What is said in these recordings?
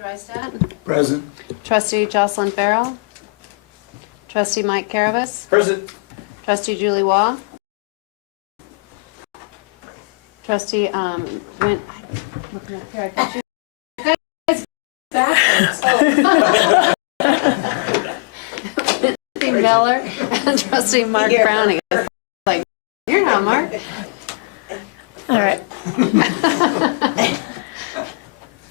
Drysdale. Present. Trustee Jocelyn Farrell. Trustee Mike Caravis. Present. Trustee Julie Waugh. Trustee looking up here, I got you guys backwards. Trustee Miller and Trustee Mark Browning. It's like, you're not Mark. All right.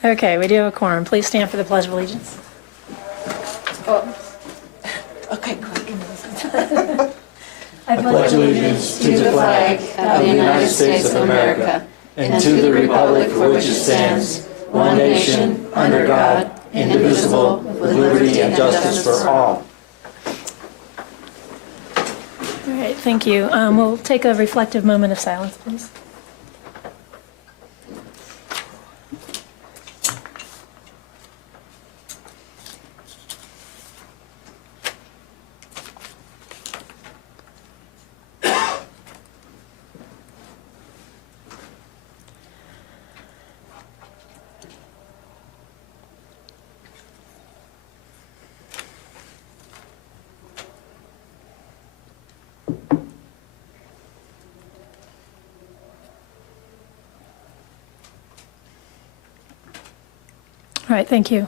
Okay, we do have a quorum. Please stand for the Pledge of Allegiance. Oh. Okay, quick. I pledge allegiance to the flag of the United States of America and to the republic for which it stands, one nation, under God, indivisible, with liberty and justice for all. All right, thank you. We'll take a reflective moment of silence, please. All right, thank you.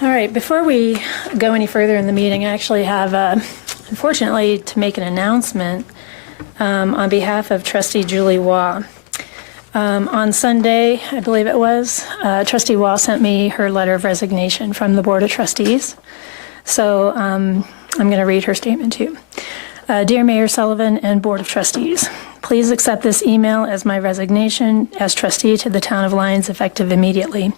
All right, before we go any further in the meeting, I actually have, unfortunately, to make an announcement on behalf of Trustee Julie Waugh. On Sunday, I believe it was, Trustee Waugh sent me her letter of resignation from the Board of Trustees. So I'm going to read her statement to you. Dear Mayor Sullivan and Board of Trustees, please accept this email as my resignation as trustee to the Town of Lyons effective immediately.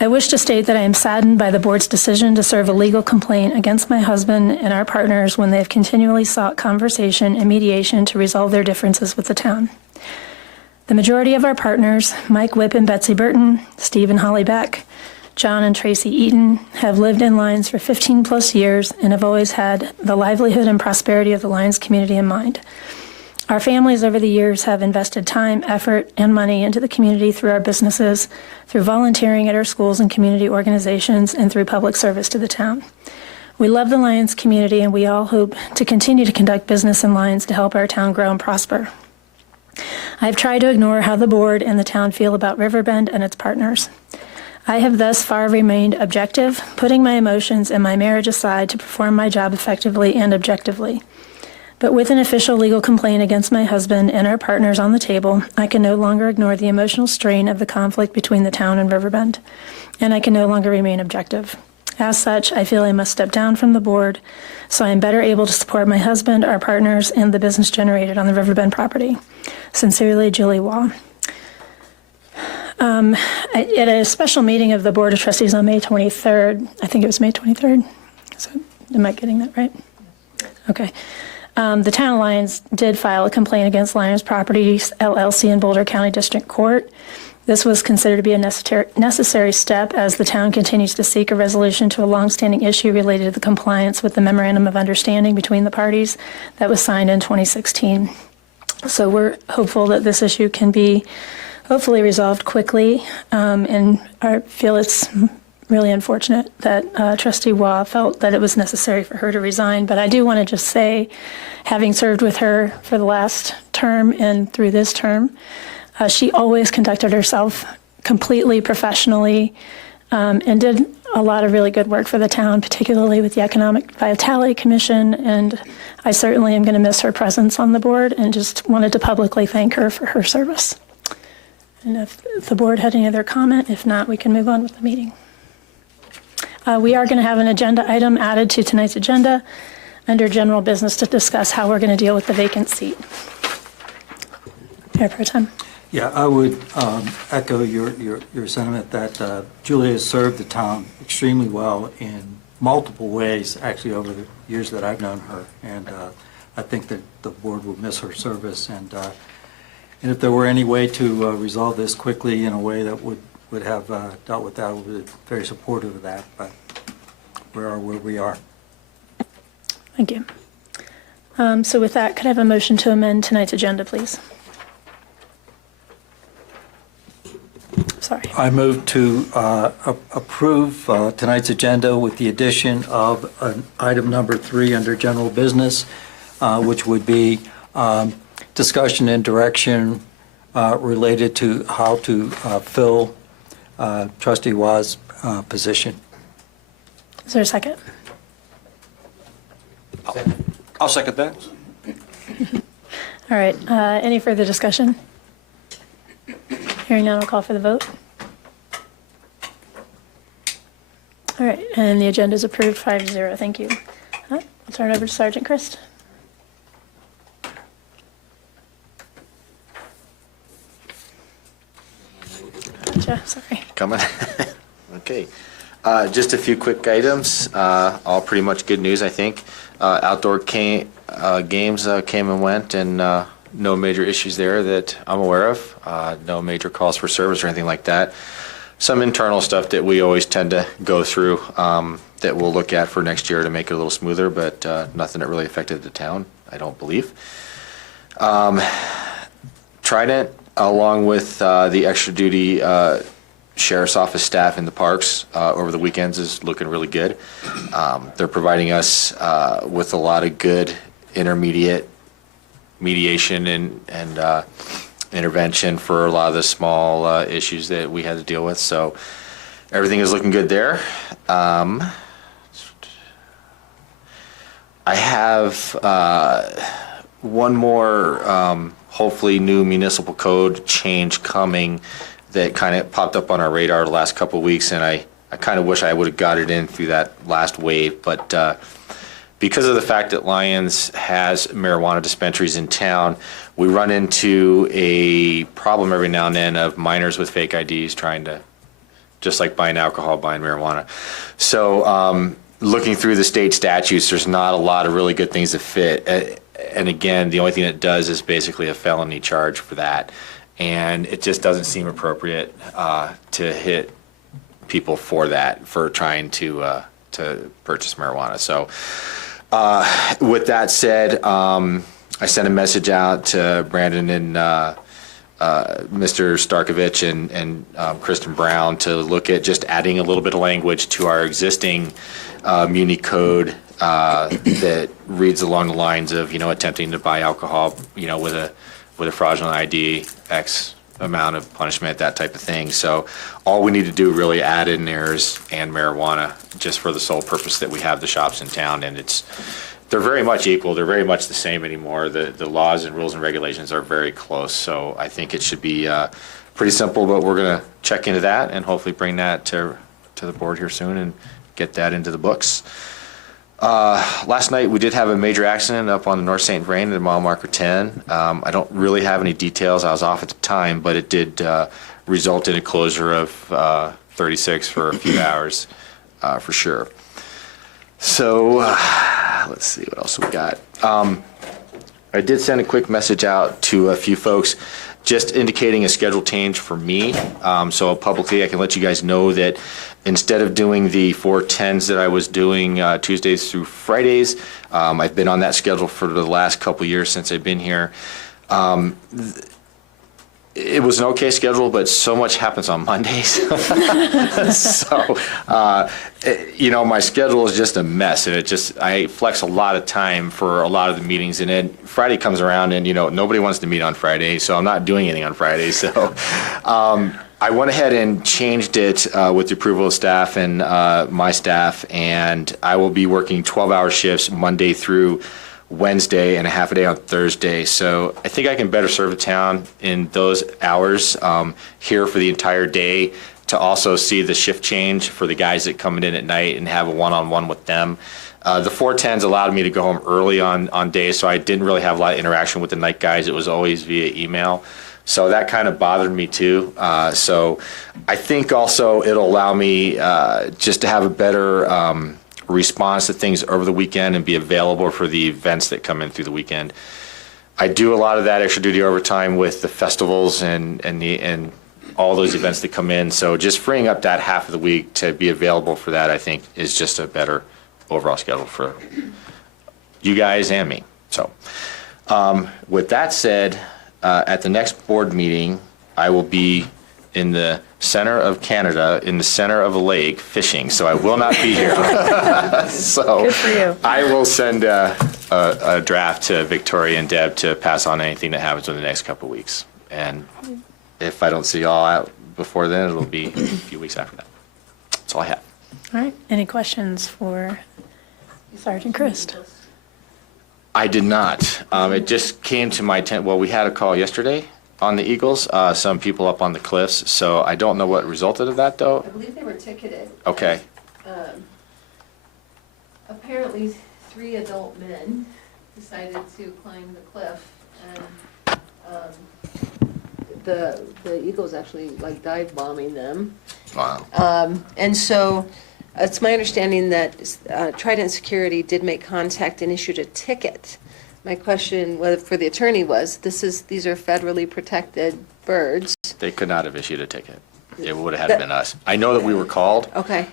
I wish to state that I am saddened by the board's decision to serve a legal complaint against my husband and our partners when they have continually sought conversation and mediation to resolve their differences with the town. The majority of our partners, Mike Whipp and Betsy Burton, Steve and Holly Beck, John and Tracy Eaton, have lived in Lyons for 15 plus years and have always had the livelihood and prosperity of the Lyons community in mind. Our families over the years have invested time, effort, and money into the community through our businesses, through volunteering at our schools and community organizations, and through public service to the town. We love the Lyons community, and we all hope to continue to conduct business in Lyons to help our town grow and prosper. I've tried to ignore how the board and the town feel about Riverbend and its partners. I have thus far remained objective, putting my emotions and my marriage aside to perform my job effectively and objectively. But with an official legal complaint against my husband and our partners on the table, I can no longer ignore the emotional strain of the conflict between the town and Riverbend, and I can no longer remain objective. As such, I feel I must step down from the board so I am better able to support my husband, our partners, and the business generated on the Riverbend property. Sincerely, Julie Waugh. At a special meeting of the Board of Trustees on May 23rd, I think it was May 23rd, so am I getting that right? Okay. The town of Lyons did file a complaint against Lyons Properties, LLC in Boulder County District Court. This was considered to be a necessary step as the town continues to seek a resolution to a longstanding issue related to the compliance with the Memorandum of Understanding between the parties that was signed in 2016. So we're hopeful that this issue can be hopefully resolved quickly, and I feel it's really unfortunate that Trustee Waugh felt that it was necessary for her to resign. But I do want to just say, having served with her for the last term and through this term, she always conducted herself completely professionally and did a lot of really good work for the town, particularly with the Economic Vitality Commission. And I certainly am going to miss her presence on the board and just wanted to publicly thank her for her service. And if the board had any other comment, if not, we can move on with the meeting. We are going to have an agenda item added to tonight's agenda under general business to discuss how we're going to deal with the vacant seat. Mayor Pro Tem. Yeah, I would echo your sentiment that Julie has served the town extremely well in multiple ways, actually, over the years that I've known her. And I think that the board will miss her service. And if there were any way to resolve this quickly in a way that would have dealt with that, I would be very supportive of that. But we are where we are. Thank you. So with that, could I have a motion to amend tonight's agenda, please? Sorry. I move to approve tonight's agenda with the addition of item number 3 under general business, which would be discussion and direction related to how to fill Trustee Wah's position. Is there a second? I'll second that. All right, any further discussion? Hearing none, I'll call for the vote. All right, and the agenda is approved 5-0. Thank you. I'll turn it over to Sergeant Christ. Gotcha, sorry. Coming. Okay. Just a few quick items. All pretty much good news, I think. Outdoor games came and went, and no major issues there that I'm aware of. No major calls for service or anything like that. Some internal stuff that we always tend to go through that we'll look at for next year to make it a little smoother, but nothing that really affected the town, I don't believe. Trident, along with the extra duty sheriff's office staff in the parks over the weekends, is looking really good. They're providing us with a lot of good intermediate mediation and intervention for a lot of the small issues that we had to deal with. So everything is looking good there. I have one more hopefully new municipal code change coming that kind of popped up on our radar the last couple of weeks, and I kind of wish I would have got it in through that last wave, but because of the fact that Lyons has marijuana dispensaries in town, we run into a problem every now and then of minors with fake IDs trying to, just like buying alcohol, buying marijuana. So looking through the state statutes, there's not a lot of really good things that fit. And again, the only thing it does is basically a felony charge for that. And it just doesn't seem appropriate to hit people for that, for trying to purchase marijuana. So with that said, I sent a message out to Brandon and Mr. Starkovich and Kristen Brown to look at just adding a little bit of language to our existing Muni code that reads along the lines of, attempting to buy alcohol, with a fraudulent ID, X amount of punishment, that type of thing. So all we need to do really add in there is and marijuana, just for the sole purpose that we have the shops in town, and they're very much equal. They're very much the same anymore. The laws and rules and regulations are very close. So I think it should be pretty simple, but we're going to check into that and hopefully bring that to the board here soon and get that into the books. Last night we did have a major accident up on the North St. Vrain at mile marker 10. I don't really have any details. I was off at the time, but it did result in a closure of 36 for a few hours for sure. So let's see what else we got. I did send a quick message out to a few folks just indicating a schedule change for me. So publicly I can let you guys know that instead of doing the 410s that I was doing Tuesdays through Fridays, I've been on that schedule for the last couple years since I've been here. It was an okay schedule, but so much happens on Mondays. So, my schedule is just a mess, and I flex a lot of time for a lot of the meetings, and then Friday comes around, and, nobody wants to meet on Friday, so I'm not doing anything on Friday. So, I went ahead and changed it with the approval of staff and my staff, and I will be working 12-hour shifts Monday through Wednesday and a half a day on Thursday. So I think I can better serve the town in those hours here for the entire day, to also see the shift change for the guys that come in at night and have a one-on-one with them. The 410s allowed me to go home early on days, so I didn't really have a lot of interaction with the night guys. It was always via email. So that kind of bothered me too. So I think also it'll allow me just to have a better response to things over the weekend and be available for the events that come in through the weekend. I do a lot of that extra duty overtime with the festivals and all those events that come in. So just freeing up that half of the week to be available for that, I think, is just a better overall schedule for you guys and me. So with that said, at the next board meeting, I will be in the center of Canada, in the center of a lake, fishing, so I will not be here. So Good for you. I will send a draft to Victoria and Deb to pass on anything that happens in the next couple of weeks. And if I don't see y'all out before then, it'll be a few weeks after that. That's all I have. All right, any questions for Sergeant Christ? I did not. It just came to my attention, well, we had a call yesterday on the Eagles, some people up on the cliffs, so I don't know what resulted of that, though. I believe they were ticketed. Okay. Apparently, 3 adult men decided to climb the cliff, and the Eagles actually like dive bombing them. Wow. And so it's my understanding that Trident Security did make contact and issued a ticket. My question for the attorney was, these are federally protected birds. They could not have issued a ticket. It would have had to been us. I know that we were called. Okay.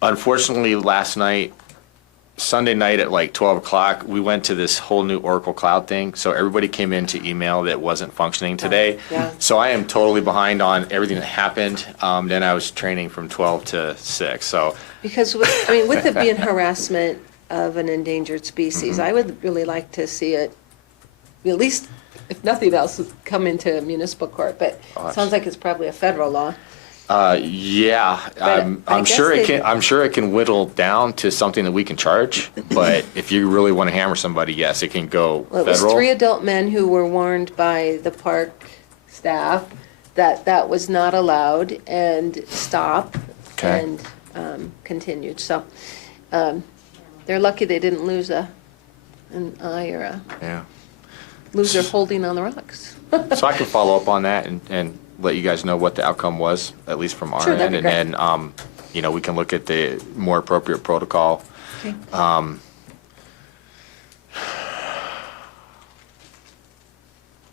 Unfortunately, last night, Sunday night at like 12 o'clock, we went to this whole new Oracle Cloud thing. So everybody came in to email that wasn't functioning today. Yeah. So I am totally behind on everything that happened. Then I was training from 12 to 6. So Because, with it being harassment of an endangered species, I would really like to see it, at least, if nothing else, come into municipal court. But it sounds like it's probably a federal law. yeah, I I'm guess sure it they- can. I'm sure it can whittle down to something that we can charge. But if you really want to hammer somebody, yes, it can go Well, it was federal. 3 adult men who were warned by the park staff that that was not allowed and stop Okay. and continued. So they're lucky they didn't lose an eye or Yeah. lose their holding on the rocks. So I can follow up on that and let you guys know what the outcome was, at least from our Sure, that'd end. be And then, we can look at the more appropriate protocol. Okay.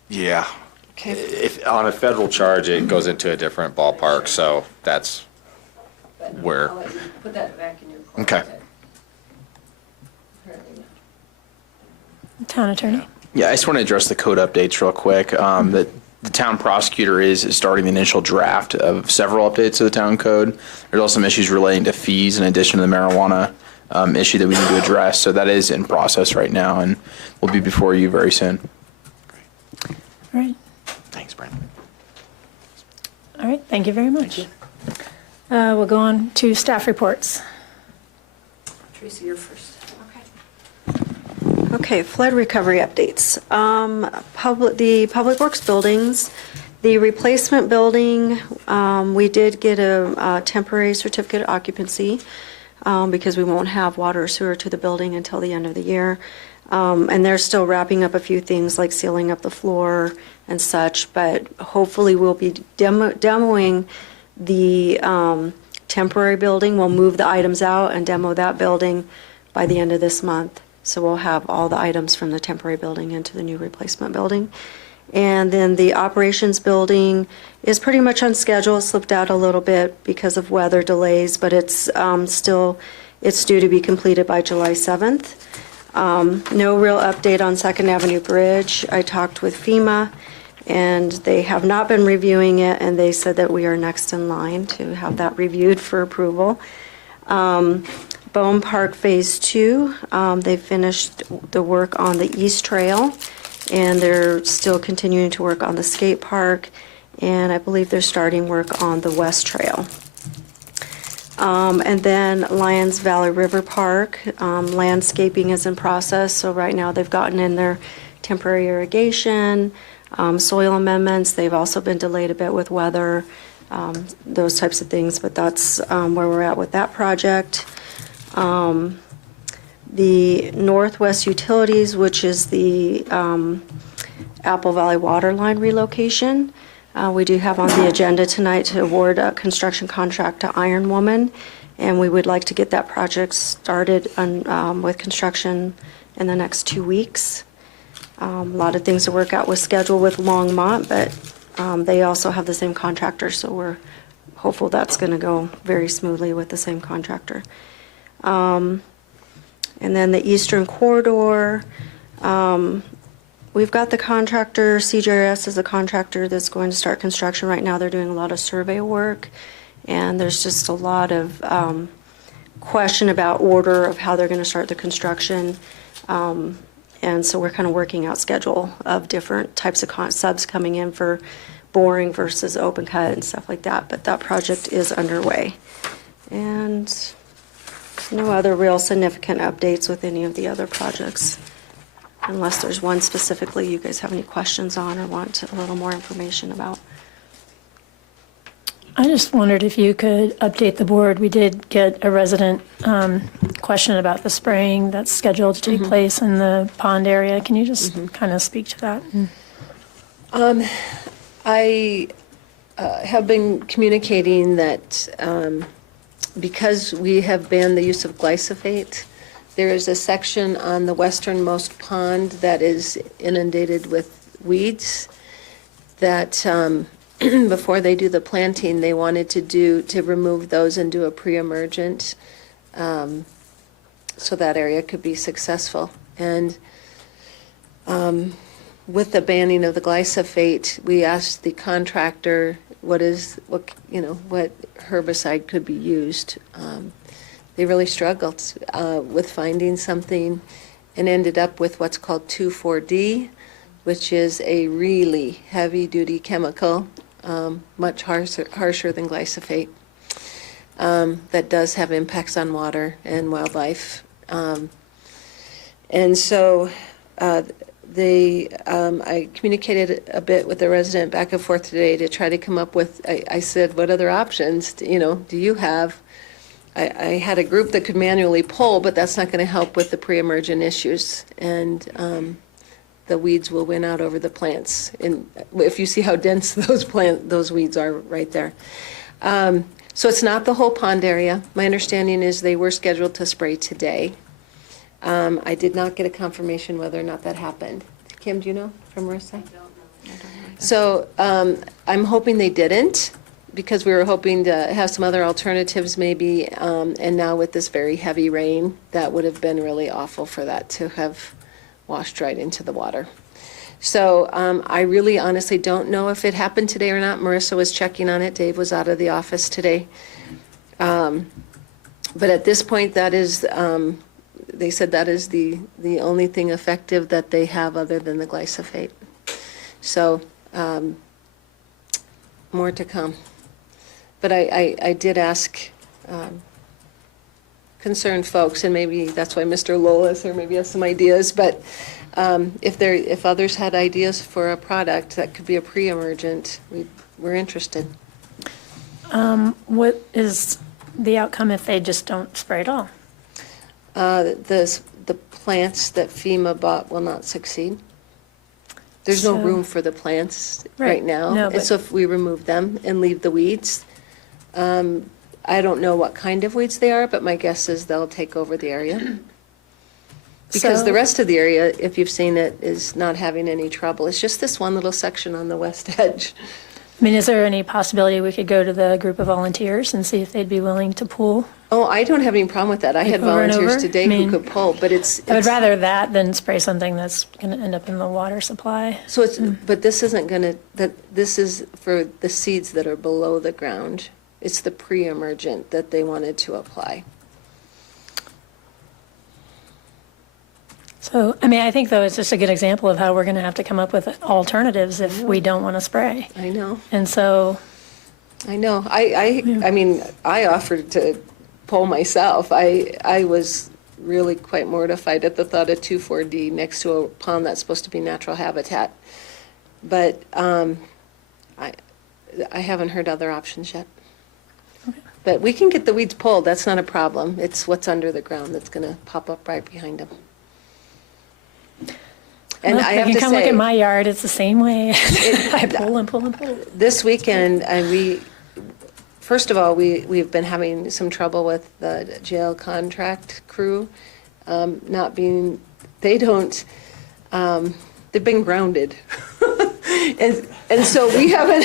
Yeah. Okay. If, on a federal charge, it goes into a different ballpark, so that's where. I'll let you put that back in your court. Okay. Apparently not. Town attorney? Yeah, I just want to address the code updates real quick. The town prosecutor is starting the initial draft of several updates to the town code. There's also some issues relating to fees in addition to the marijuana issue that we need to address. So that is in process right now and will be before you very soon. All right, Thanks, Brandon. all right, thank you very much. We'll go on to staff reports. Tracy, you're first. Okay, flood recovery updates. The Public Works buildings, the replacement building, we did get a temporary certificate of occupancy because we won't have water or sewer to the building until the end of the year. And they're still wrapping up a few things like sealing up the floor and such, but hopefully we'll be demoing the temporary building. We'll move the items out and demo that building by the end of this month. So we'll have all the items from the temporary building into the new replacement building. And then the operations building is pretty much on schedule, slipped out a little bit because of weather delays, but it's it's due to be completed by July 7th. No real update on Second Avenue Bridge. I talked with FEMA, and they have not been reviewing it, and they said that we are next in line to have that reviewed for approval. Bohm Park Phase 2, they finished the work on the East Trail, and they're still continuing to work on the skate park, and I believe they're starting work on the West Trail. And then Lyons Valley River Park, landscaping is in process, so right now they've gotten in their temporary irrigation, soil amendments. They've also been delayed a bit with weather, those types of things, but that's where we're at with that project. The Northwest Utilities, which is the Apple Valley Water Line relocation, we do have on the agenda tonight to award a construction contract to Iron Woman, and we would like to get that project started with construction in the next 2 weeks. A lot of things to work out with schedule with Longmont, but they also have the same contractor, so we're hopeful that's going to go very smoothly with the same contractor. And then the Eastern Corridor, we've got the contractor, CJRS is a contractor that's going to start construction right now. They're doing a lot of survey work, and there's just a lot of question about order of how they're going to start the construction. And so we're kind of working out schedule of different types of subs coming in for boring versus open cut and stuff like that. But that project is underway. And no other real significant updates with any of the other projects, unless there's one specifically you guys have any questions on or want a little more information about. I just wondered if you could update the board. We did get a resident question about the spraying that's scheduled to take place in the pond area. Can you just kind of speak to that? I have been communicating that because we have banned the use of glyphosate, there is a section on the westernmost pond that is inundated with weeds that before they do the planting, they wanted to remove those and do a pre-emergent so that area could be successful. And with the banning of the glyphosate, we asked the contractor what herbicide could be used. They really struggled with finding something and ended up with what's called 2,4-D, which is a really heavy-duty chemical, much harsher than glyphosate, that does have impacts on water and wildlife. And so I communicated a bit with the resident back and forth today to try to come up with, I said, what other options, do you have? I had a group that could manually pull, but that's not going to help with the pre-emergent issues. And the weeds will win out over the plants. And if you see how dense those weeds are right there. So it's not the whole pond area. My understanding is they were scheduled to spray today. I did not get a confirmation whether or not that happened. Kim, do you know from Marissa? I don't know. So I'm hoping they didn't, because we were hoping to have some other alternatives maybe. And now with this very heavy rain, that would have been really awful for that to have washed right into the water. So I really honestly don't know if it happened today or not. Marissa was checking on it. Dave was out of the office today. But at this point, that is, they said that is the only thing effective that they have other than the glyphosate. So more to come. But I did ask concerned folks, and maybe that's why Mr. Lolis or maybe has some ideas, but if others had ideas for a product that could be a pre-emergent, we're interested. What is the outcome if they just don't spray at all? The plants that FEMA bought will not succeed. There's no room for the plants right now. No, And so if we remove them and leave the weeds, I don't know what kind of weeds they are, but my guess is they'll take over the area. Because the rest of the area, if you've seen it, is not having any trouble. It's just this one little section on the west edge. I mean, is there any possibility we could go to the group of volunteers and see if they'd be willing to pull? Oh, I don't have any problem with that. I had over and volunteers over? today I mean, who could pull, but it's. I would rather that than spray something that's going to end up in the water supply. So it's, but this isn't going to, this is for the seeds that are below the ground. It's the pre-emergent that they wanted to apply. So, I mean, I think, though, it's just a good example of how we're going to have to come up with alternatives if we don't want to spray. I know. And so, I know. I mean, I offered to pull myself. I was really quite mortified at the thought of 2,4-D next to a pond that's supposed to be natural habitat. But I haven't heard other options yet. Okay. But we can get the weeds pulled. That's not a problem. It's what's under the ground that's going to pop up right behind them. And well, I have you to can come look say, at my yard. It's the same way. I pull and pull and pull. this weekend, first of all, we've been having some trouble with the jail contract crew, not being, they've been grounded. and so we haven't,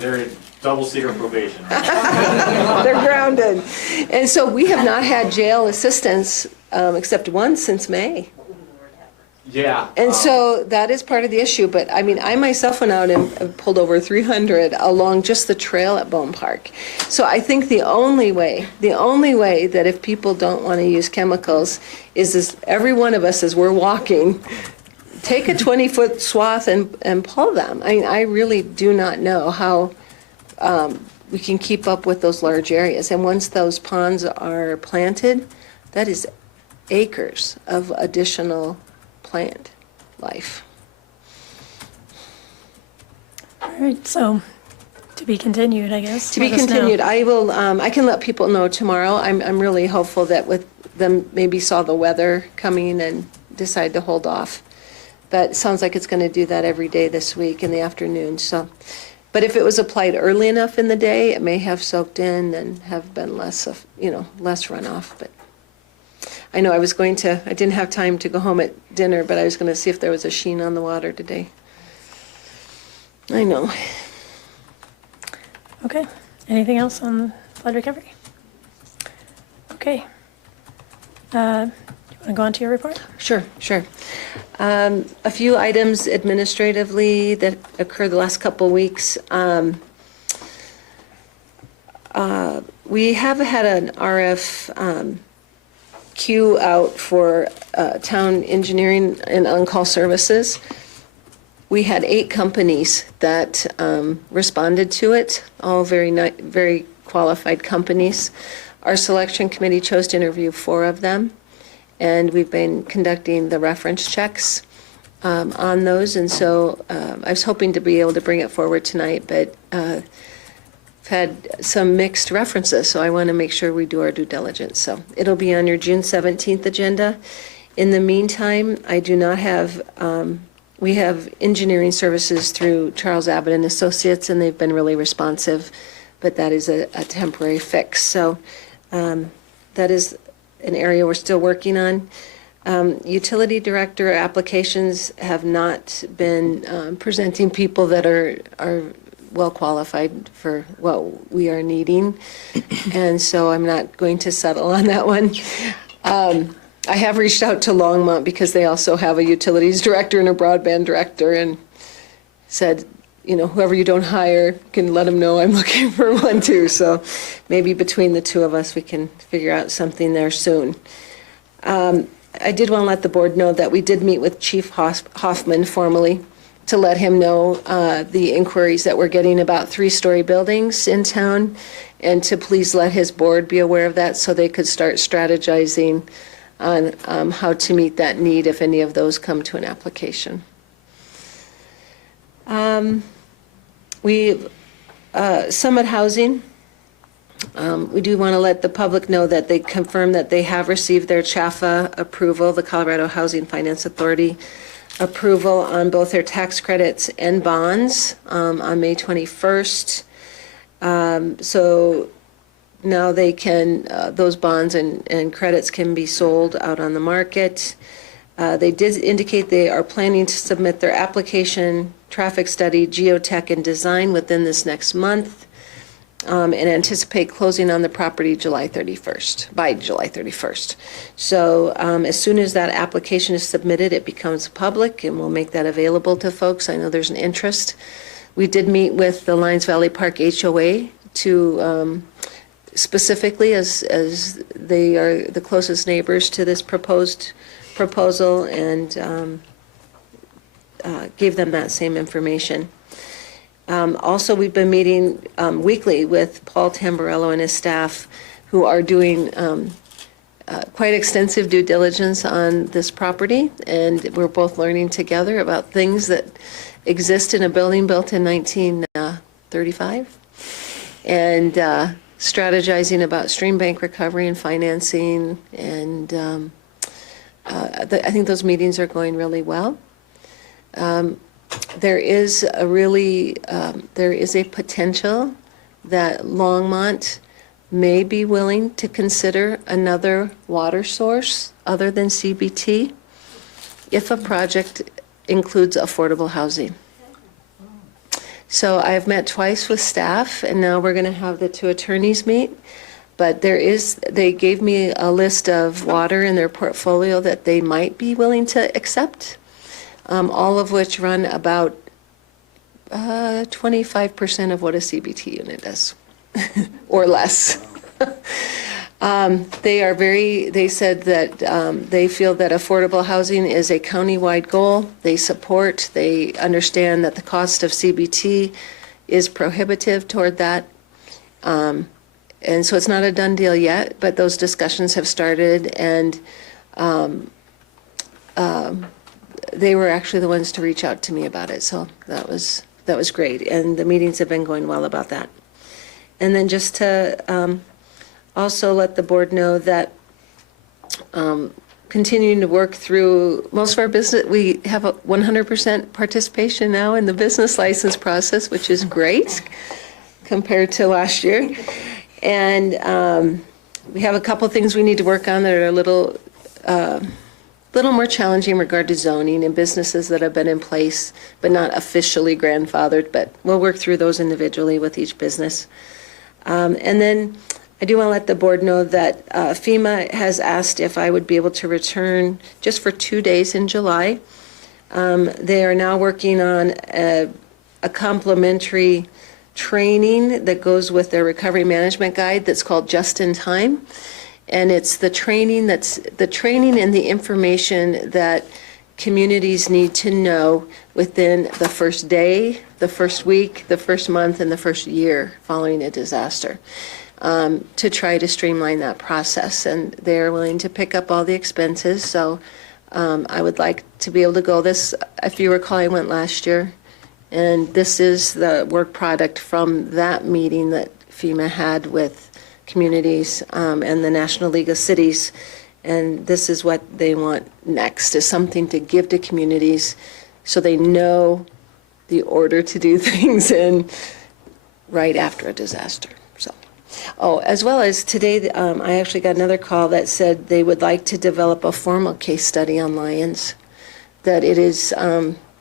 They're double secret probation. they're grounded. And so we have not had jail assistance, except once since May. Yeah. And so that is part of the issue, but I mean, I myself went out and pulled over 300 along just the trail at Bohm Park. So I think the only way that if people don't want to use chemicals is every one of us as we're walking, take a 20-foot swath and pull them. I really do not know how we can keep up with those large areas. And once those ponds are planted, that is acres of additional plant life. All right, so to be continued, I guess. To be Let us know. continued. I will, I can let people know tomorrow. I'm really hopeful that with them maybe saw the weather coming and decide to hold off. But it sounds like it's going to do that every day this week in the afternoon, so. But if it was applied early enough in the day, it may have soaked in and have been less of, less runoff, but. I know I didn't have time to go home at dinner, but I was going to see if there was a sheen on the water today. I know. Okay, anything else on flood recovery? Okay. You want to go on to your report? Sure. A few items administratively that occurred the last couple of weeks. We have had an RF queue out for town engineering and on-call services. We had 8 companies that responded to it, all very qualified companies. Our selection committee chose to interview 4 of them, and we've been conducting the reference checks on those. And so I was hoping to be able to bring it forward tonight, but I've had some mixed references, so I want to make sure we do our due diligence. So it'll be on your June 17th agenda. In the meantime, I do not have, we have engineering services through Charles Abbott and Associates, and they've been really responsive, but that is a temporary fix. So that is an area we're still working on. Utility director applications have not been presenting people that are well qualified for what we are needing, and so I'm not going to settle on that one. I have reached out to Longmont because they also have a utilities director and a broadband director, and said, whoever you don't hire can let them know I'm looking for one too. So maybe between the two of us we can figure out something there soon. I did want to let the board know that we did meet with Chief Hoffman formally to let him know the inquiries that we're getting about 3-story buildings in town, and to please let his board be aware of that so they could start strategizing on how to meet that need if any of those come to an application. Summit Housing, we do want to let the public know that they confirm that they have received their CHAFA approval, the Colorado Housing Finance Authority approval on both their tax credits and bonds on May 21st. So now they can, those bonds and credits can be sold out on the market. They did indicate they are planning to submit their application, traffic study, geotech, and design within this next month, and anticipate closing on the property by July 31st. So as soon as that application is submitted, it becomes public, and we'll make that available to folks. I know there's an interest. We did meet with the Lions Valley Park HOA to specifically as they are the closest neighbors to this proposal, and gave them that same information. Also, we've been meeting weekly with Paul Tamburello and his staff, who are doing quite extensive due diligence on this property, and we're both learning together about things that exist in a building built in 1935, and strategizing about stream bank recovery and financing, and I think those meetings are going really well. There is a potential that Longmont may be willing to consider another water source other than CBT if a project includes affordable housing. So I've met twice with staff, and now we're going to have the 2 attorneys meet. But they gave me a list of water in their portfolio that they might be willing to accept. all of which run about 25% of what a CBT unit does, or less. They said that they feel that affordable housing is a countywide goal. They understand that the cost of CBT is prohibitive toward that. And so it's not a done deal yet, but those discussions have started, and they were actually the ones to reach out to me about it. So that was great, and the meetings have been going well about that. And then just to also let the board know that continuing to work through most of our business, we have a 100% participation now in the business license process, which is great compared to last year. And we have a couple things we need to work on that are a little more challenging in regard to zoning and businesses that have been in place but not officially grandfathered, but we'll work through those individually with each business. And then I do want to let the board know that FEMA has asked if I would be able to return just for 2 days in July. They are now working on a complimentary training that goes with their recovery management guide that's called Just in Time. And it's the training and the information that communities need to know within the first day, the first week, the first month, and the first year following a disaster, to try to streamline that process. And they're willing to pick up all the expenses. So I would like to be able to go. This, if you recall, I went last year. And this is the work product from that meeting that FEMA had with communities and the National League of Cities. And this is what they want next, is something to give to communities so they know the order to do things in right after a disaster. So, as well as today, I actually got another call that said they would like to develop a formal case study on lions, that it is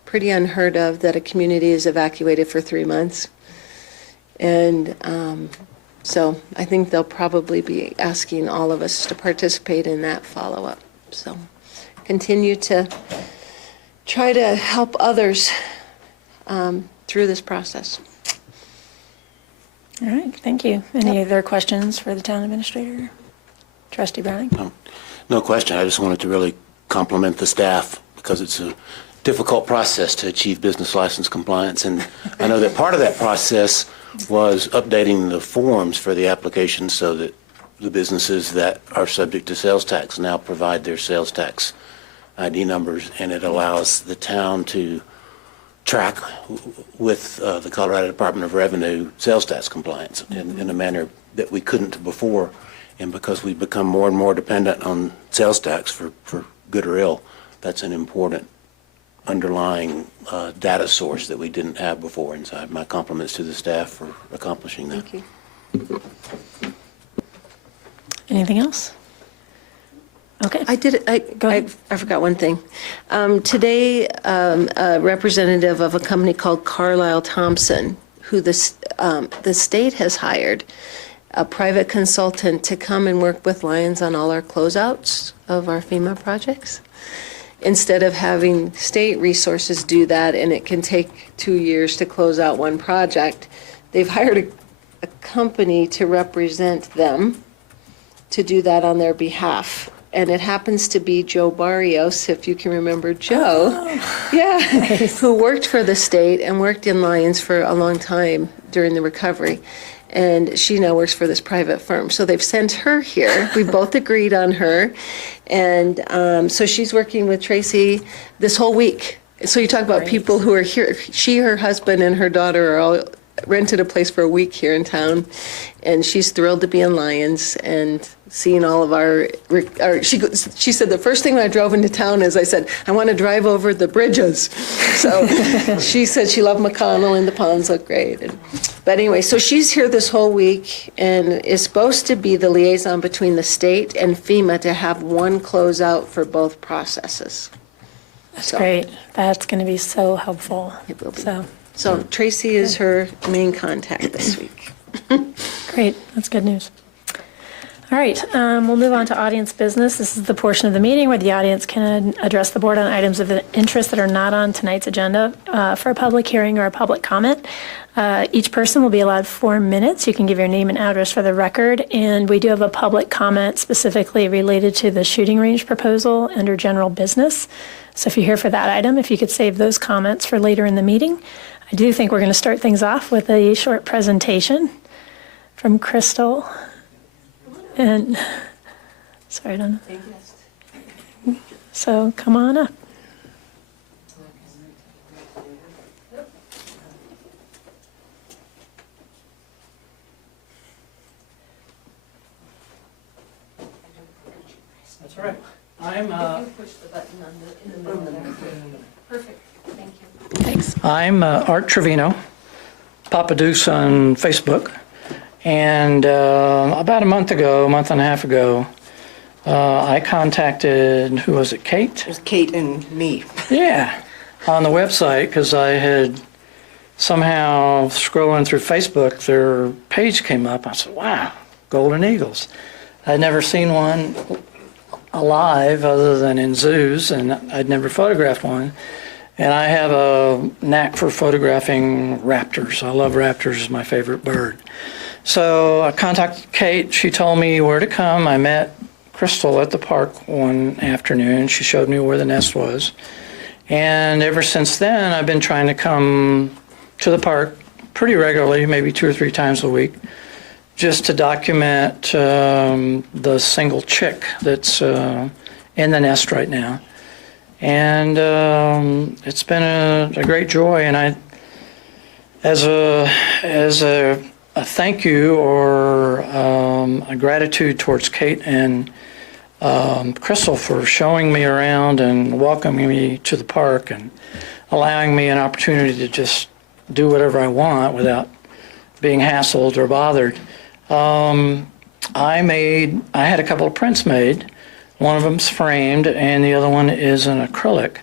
pretty unheard of that a community is evacuated for 3 months. And so I think they'll probably be asking all of us to participate in that follow-up. So continue to try to help others through this process. All right, thank you. Any other questions for the town administrator? Trustee Browning? No question. I just wanted to really compliment the staff, because it's a difficult process to achieve business license compliance. And I know that part of that process was updating the forms for the application so that the businesses that are subject to sales tax now provide their sales tax ID numbers, and it allows the town to track with the Colorado Department of Revenue sales tax compliance in a manner that we couldn't before. And because we've become more and more dependent on sales tax for good or ill, that's an important underlying data source that we didn't have before. And so my compliments to the staff for accomplishing that. Thank you. Anything else? Okay. Go ahead. I forgot one thing. Today, a representative of a company called Carlisle Thompson, who the state has hired, a private consultant to come and work with Lions on all our closeouts of our FEMA projects. Instead of having state resources do that, and it can take 2 years to close out one project, they've hired a company to represent them to do that on their behalf. And it happens to be Joe Barrios, if you can remember Joe. Oh, yeah, nice. Who worked for the state and worked in Lions for a long time during the recovery. And she now works for this private firm. So they've sent her here. We both agreed on her. And so she's working with Tracy this whole week. So you talk about people who are here. She, her husband, and her daughter are all rented a place for a week here in town. And she's thrilled to be in Lions and seeing all of our she said the first thing when I drove into town is I said, I want to drive over the bridges. So she said she loved McConnell and the ponds look great. But anyway, so she's here this whole week and is supposed to be the liaison between the state and FEMA to have one closeout for both processes. That's great. That's going to be so helpful. It will be. So Tracy is her main contact this week. Great. That's good news. All right, we'll move on to audience business. This is the portion of the meeting where the audience can address the board on items of interest that are not on tonight's agenda for a public hearing or a public comment. Each person will be allowed 4 minutes. You can give your name and address for the record. And we do have a public comment specifically related to the shooting range proposal under general business. So if you're here for that item, if you could save those comments for later in the meeting. I do think we're going to start things off with a short presentation from Crystal. And, sorry, I don't know. So come on up. That's all right. I'm, Push the button in the middle there. Perfect, thank you. Thanks. I'm Art Trevino, Papa Deuce on Facebook. And about a month and a half ago, I contacted, who was it, Kate? It was Kate and me. Yeah, on the website, because I had somehow scrolling through Facebook, their page came up. I said, wow, Golden Eagles. I'd never seen one alive other than in zoos, and I'd never photographed one. And I have a knack for photographing raptors. I love raptors, it's my favorite bird. So I contacted Kate. She told me where to come. I met Crystal at the park one afternoon. She showed me where the nest was. And ever since then, I've been trying to come to the park pretty regularly, maybe 2 or 3 times a week, just to document the single chick that's in the nest right now. And it's been a great joy. And I, as a thank you or a gratitude towards Kate and Crystal for showing me around and welcoming me to the park and allowing me an opportunity to just do whatever I want without being hassled or bothered. I had a couple of prints made. One of them's framed and the other one is an acrylic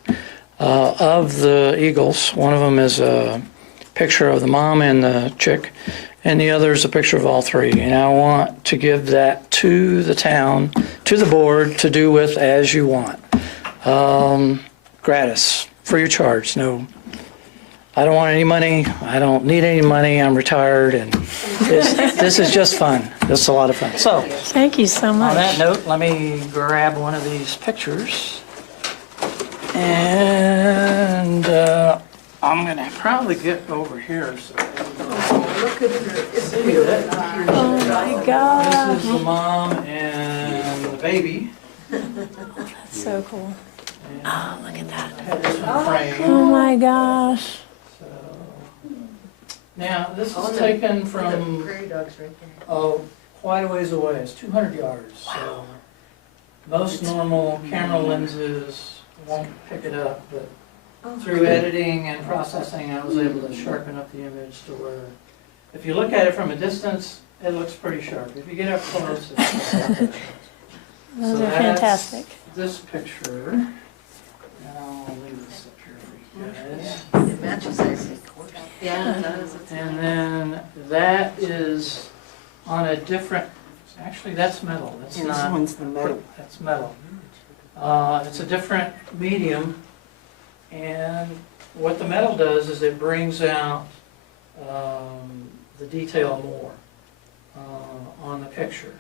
of the eagles. One of them is a picture of the mom and the chick, and the other is a picture of all 3. And I want to give that to the town, to the board, to do with as you want. Gratis, free of charge. No, I don't want any money. I don't need any money. I'm retired, and this is just fun. This is a lot of fun. So, Thank you so much. on that note, let me grab one of these pictures. And I'm going to probably get over here. So see that. Oh my God. This is the mom and the baby. That's so cool. Oh, look at that. Had this one framed. Oh my gosh. So, now, this is taken from quite a ways away. It's 200 yards. So most normal camera lenses won't pick it up, but through editing and processing, I was able to sharpen up the image to where, if you look at it from a distance, it looks pretty sharp. If you get up close, it's not that sharp. Those So are that's fantastic. this picture. And I'll leave this up here for you guys. It matches this. Yeah, it does. And then that is on a different, actually that's metal. That's This not. one's the metal. That's metal. It's a different medium, and what the metal does is it brings out the detail more on the picture.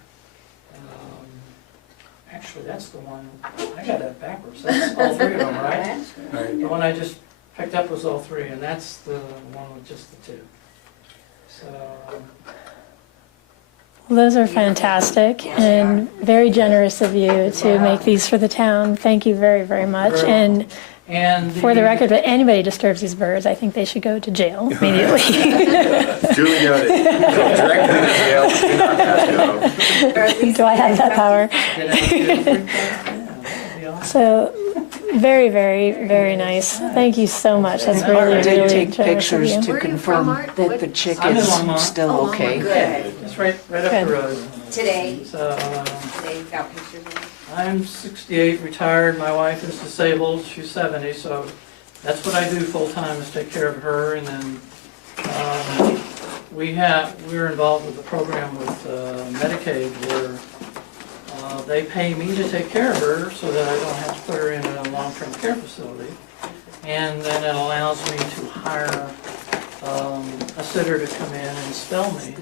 Actually, that's the one, I got that backwards. That's all 3 of them, right? Right. The one I just picked up was all 3, and that's the one with just the 2. So, Well, those are fantastic and very generous of you to make these for the town. Thank you very, very much. And and for the record, if anybody disturbs these birds, I think they should go to jail immediately. Duly noted. Go directly to jail. Do not pass go. Do I have that power? So, very, very, very nice. Thank you so much. That's really, Art did really take generous of pictures you. to confirm that the chick I'm in is Longmont. still okay. It's right up the Good. road. Today, So, they got pictures of it. I'm 68, retired. My wife is disabled. She's 70, so that's what I do full-time is take care of her. And then we're involved with a program with Medicaid where They pay me to take care of her so that I don't have to put her in a long-term care facility. And then it allows me to hire a sitter to come in and spell me.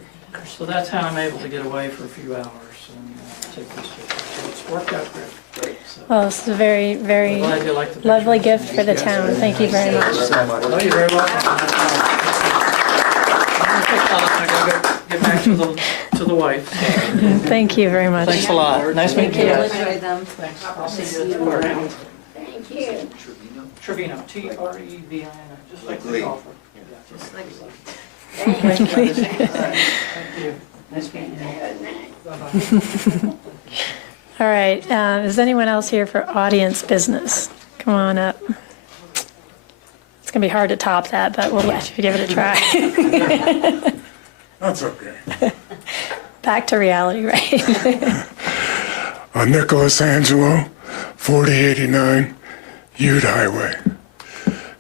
So that's how I'm able to get away for a few hours and take this trip. So it's worked out great. So Well, this is a very, very glad you like the picture. lovely gift for the town. Thank you very much. Oh, you're very welcome. I gotta go get back to the wife. Thank you very much. Thanks a lot. Nice meeting you guys. Enjoy them. Thanks. I'll see you at the courthouse. Thank you. Trevino, Trevino, just like the golfer. Just like- Thank you. Thank you. Nice meeting you. Bye-bye. All right, is anyone else here for audience business? Come on up. It's going to be hard to top that, but we'll let you give it a try. That's okay. Back to reality, right? Nicholas Angelo, 4089 Ute Highway.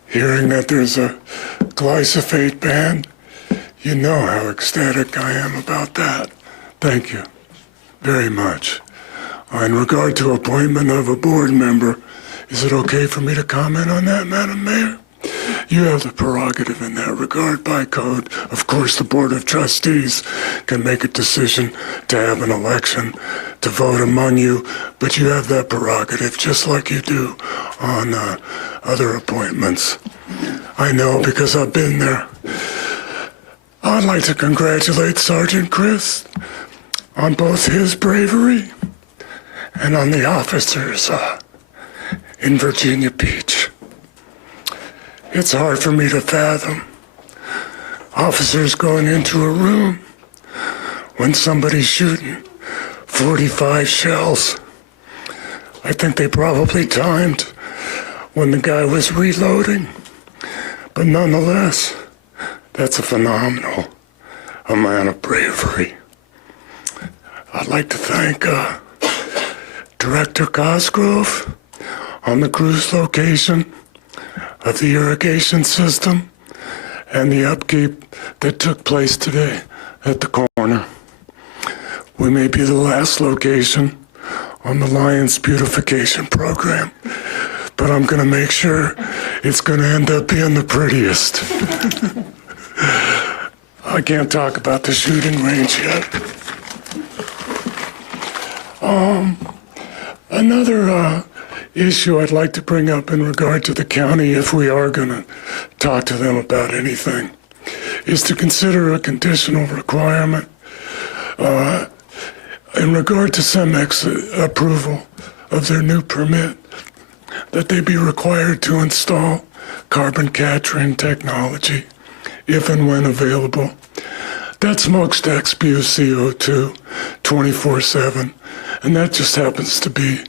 Hearing that there's a glyphosate ban, you know how ecstatic I am about that. Thank you very much. In regard to appointment of a board member, is it okay for me to comment on that, Madam Mayor? You have the prerogative in that regard by code. Of course, the Board of Trustees can make a decision to have an election to vote among you, but you have that prerogative just like you do on other appointments. I know because I've been there. I'd like to congratulate Sergeant Chris on both his bravery and on the officers in Virginia Beach. It's hard for me to fathom officers going into a room when somebody's shooting 45 shells. I think they probably timed when the guy was reloading, but nonetheless, that's a phenomenal amount of bravery. I'd like to thank Director Cosgrove on the cruise location of the irrigation system and the upkeep that took place today at the corner. We may be the last location on the Lions beautification program, but I'm going to make sure it's going to end up being the prettiest. I can't talk about the shooting range yet. Another issue I'd like to bring up in regard to the county, if we are going to talk to them about anything, is to consider a conditional requirement in regard to CEMEX approval of their new permit, that they be required to install carbon capturing technology if and when available. That smokestack spews CO2 24/7, and that just happens to be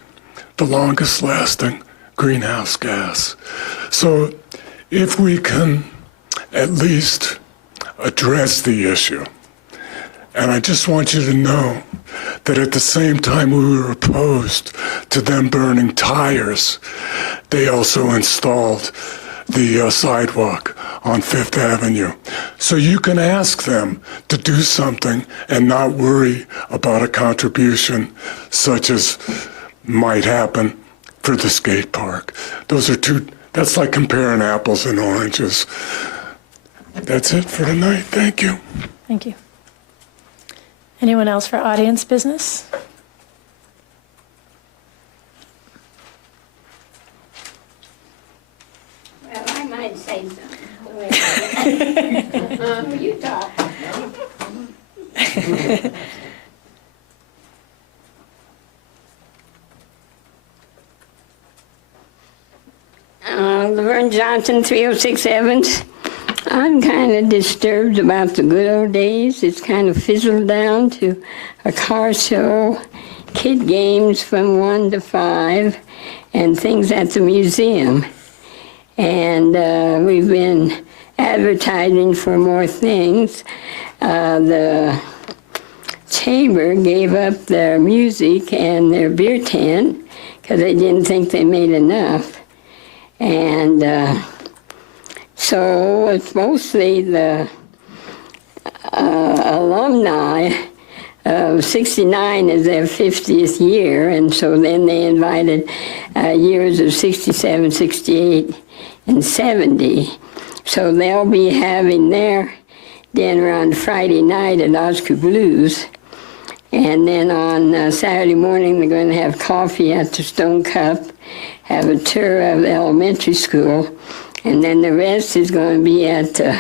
the longest lasting greenhouse gas. So if we can at least address the issue, and I just want you to know that at the same time we were opposed to them burning tires, they also installed the sidewalk on Fifth Avenue. So you can ask them to do something and not worry about a contribution such as might happen for the skate park. That's like comparing apples and oranges. That's it for tonight. Thank you. Thank you. Anyone else for audience business? Well, I might say something. You talk. Laverne Johnson, 306 Evans. I'm kind of disturbed about the good old days. It's kind of fizzled down to a car show, kid games from 1 to 5, and things at the museum. And we've been advertising for more things. The chamber gave up their music and their beer tent because they didn't think they made enough. And so it's mostly the alumni 69 is their 50th year, and so then they invited years of 67, 68, and 70. So they'll be having their dinner on Friday night at Oscar Blues. And then on Saturday morning, they're going to have coffee at the Stone Cup, have a tour of the elementary school, and then the rest is going to be at the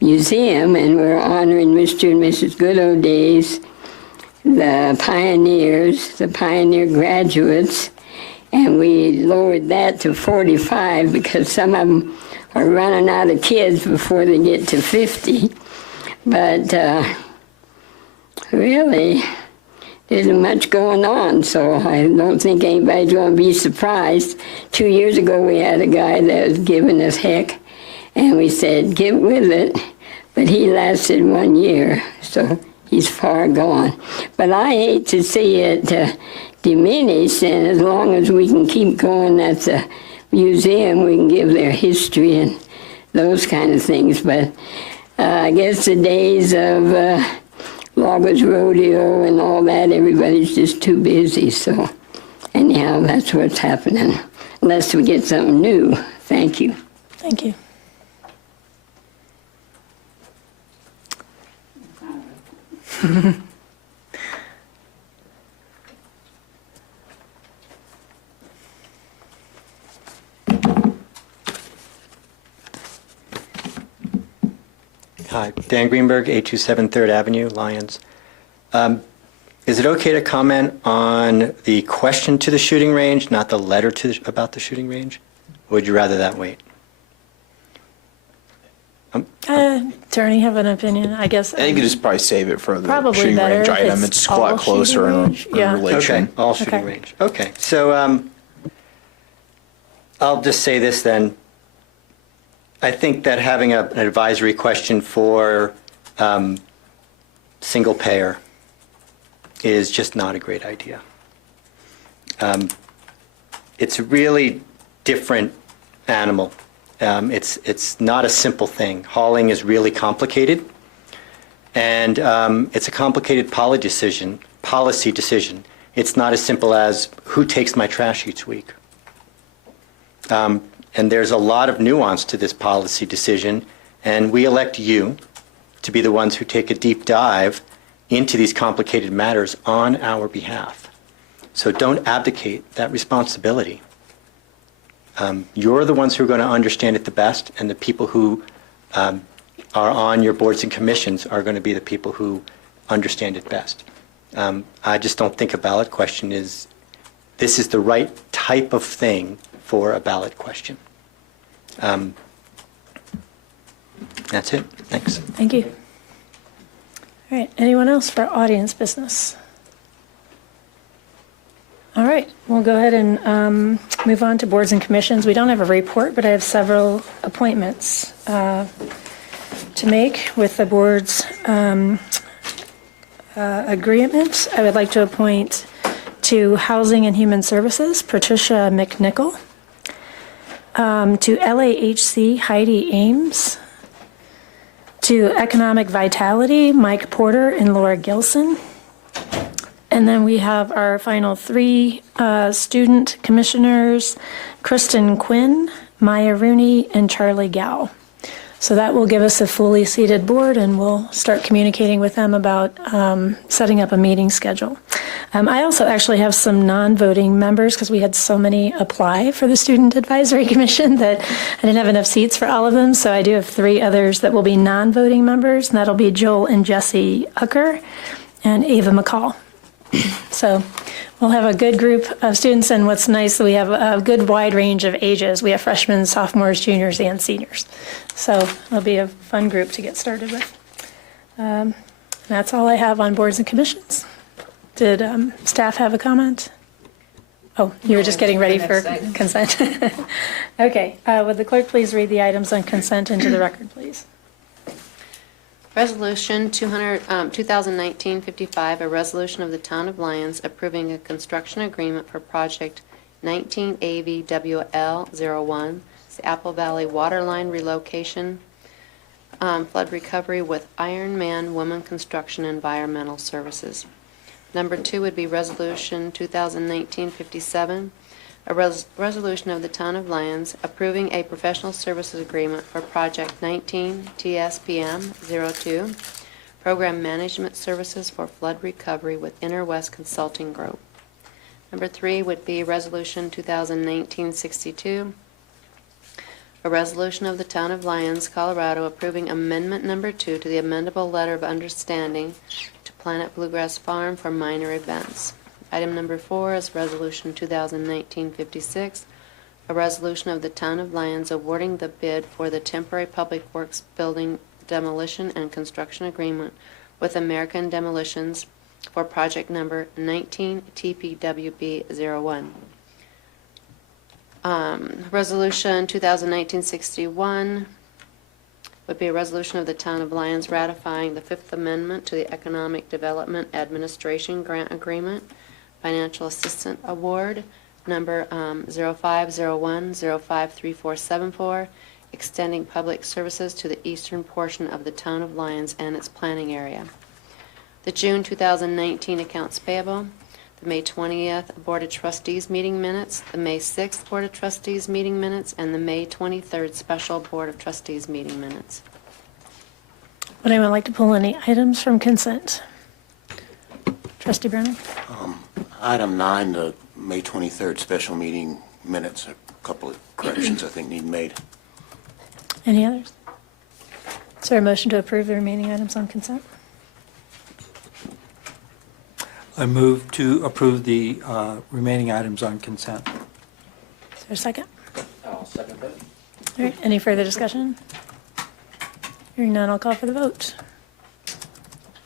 museum, and we're honoring Mr. and Mrs. Good Old Days, the pioneers, the pioneer graduates, and we lowered that to 45 because some of them are running out of kids before they get to 50. But really, there isn't much going on, so I don't think anybody's going to be surprised. 2 years ago, we had a guy that was giving us heck, and we said, get with it, but he lasted 1 year, so he's far gone. But I hate to see it diminish, and as long as we can keep going at the museum, we can give their history and those kind of things. But I guess the days of Loggers Rodeo and all that, everybody's just too busy. So anyhow, that's what's happening, unless we get something new. Thank you. Thank you. Hi, Dan Greenberg, 827 3rd Avenue, Lyons. Is it okay to comment on the question to the shooting range, not the letter about the shooting range? Or would you rather that wait? Attorney, have an opinion, I guess. I think you just probably save it for the Probably shooting better range if item. it's It's a lot all closer shooting in range. Yeah. relation. Okay, all shooting Okay. range. Okay, so I'll just say this then. I think that having an advisory question for single payer is just not a great idea. It's a really different animal. It's not a simple thing. Hauling is really complicated, and it's a complicated policy decision. It's not as simple as who takes my trash each week. And there's a lot of nuance to this policy decision, and we elect you to be the ones who take a deep dive into these complicated matters on our behalf. So don't abdicate that responsibility. You're the ones who are going to understand it the best, and the people who are on your boards and commissions are going to be the people who understand it best. I just don't think a ballot question is the right type of thing for a ballot question. That's it. Thanks. Thank you. All right, anyone else for audience business? All right, we'll go ahead and move on to boards and commissions. We don't have a report, but I have several appointments to make with the board's agreement. I would like to appoint to Housing and Human Services, Patricia McNichol, to LAHC, Heidi Ames, to Economic Vitality, Mike Porter and Laura Gilson. And then we have our final three student commissioners, Kristen Quinn, Maya Rooney, and Charlie Gow. So that will give us a fully seated board, and we'll start communicating with them about setting up a meeting schedule. I also actually have some non-voting members because we had so many apply for the Student Advisory Commission that I didn't have enough seats for all of them. So I do have three others that will be non-voting members, and that'll be Joel and Jesse Ucker and Ava McCall. So we'll have a good group of students, and what's nice, we have a good wide range of ages. We have freshmen, sophomores, juniors, and seniors. So it'll be a fun group to get started with. That's all I have on boards and commissions. Did staff have a comment? Oh, you were just getting ready for consent. Okay, would the clerk please read the items on consent into the record, please? Resolution 2019-55, a resolution of the Town of Lyons approving a construction agreement for project 19 AVWL01, the Apple Valley Waterline Relocation, flood recovery with Iron Man Women Construction Environmental Services. Number 2 would be Resolution 2019-57, a resolution of the Town of Lyons approving a professional services agreement for Project 19 TSPM-02, Program Management Services for Flood Recovery with Inner West Consulting Group. Number 3 would be Resolution 2019-62, a resolution of the Town of Lyons, Colorado, approving Amendment Number 2 to the amendable letter of understanding to Planet Bluegrass Farm for minor events. Item number 4 is Resolution 2019-56, a resolution of the Town of Lyons awarding the bid for the temporary public works building demolition and construction agreement with American Demolitions for project number 19 TPWB01. Resolution 2019-61 would be a resolution of the Town of Lyons ratifying the Fifth Amendment to the Economic Development Administration Grant Agreement, Financial Assistance Award, number 0501-053474, extending public services to the eastern portion of the Town of Lyons and its planning area. The June 2019 accounts payable, the May 20th Board of Trustees meeting minutes, the May 6th Board of Trustees meeting minutes, and the May 23rd Special Board of Trustees meeting minutes. Would anyone like to pull any items from consent? Trustee Brennan? Item 9, the May 23rd special meeting minutes, a couple of corrections I think need made. Any others? Is there a motion to approve the remaining items on consent? I move to approve the remaining items on consent. Is there a second? I'll second that. All right, any further discussion? Hearing none, I'll call for the vote.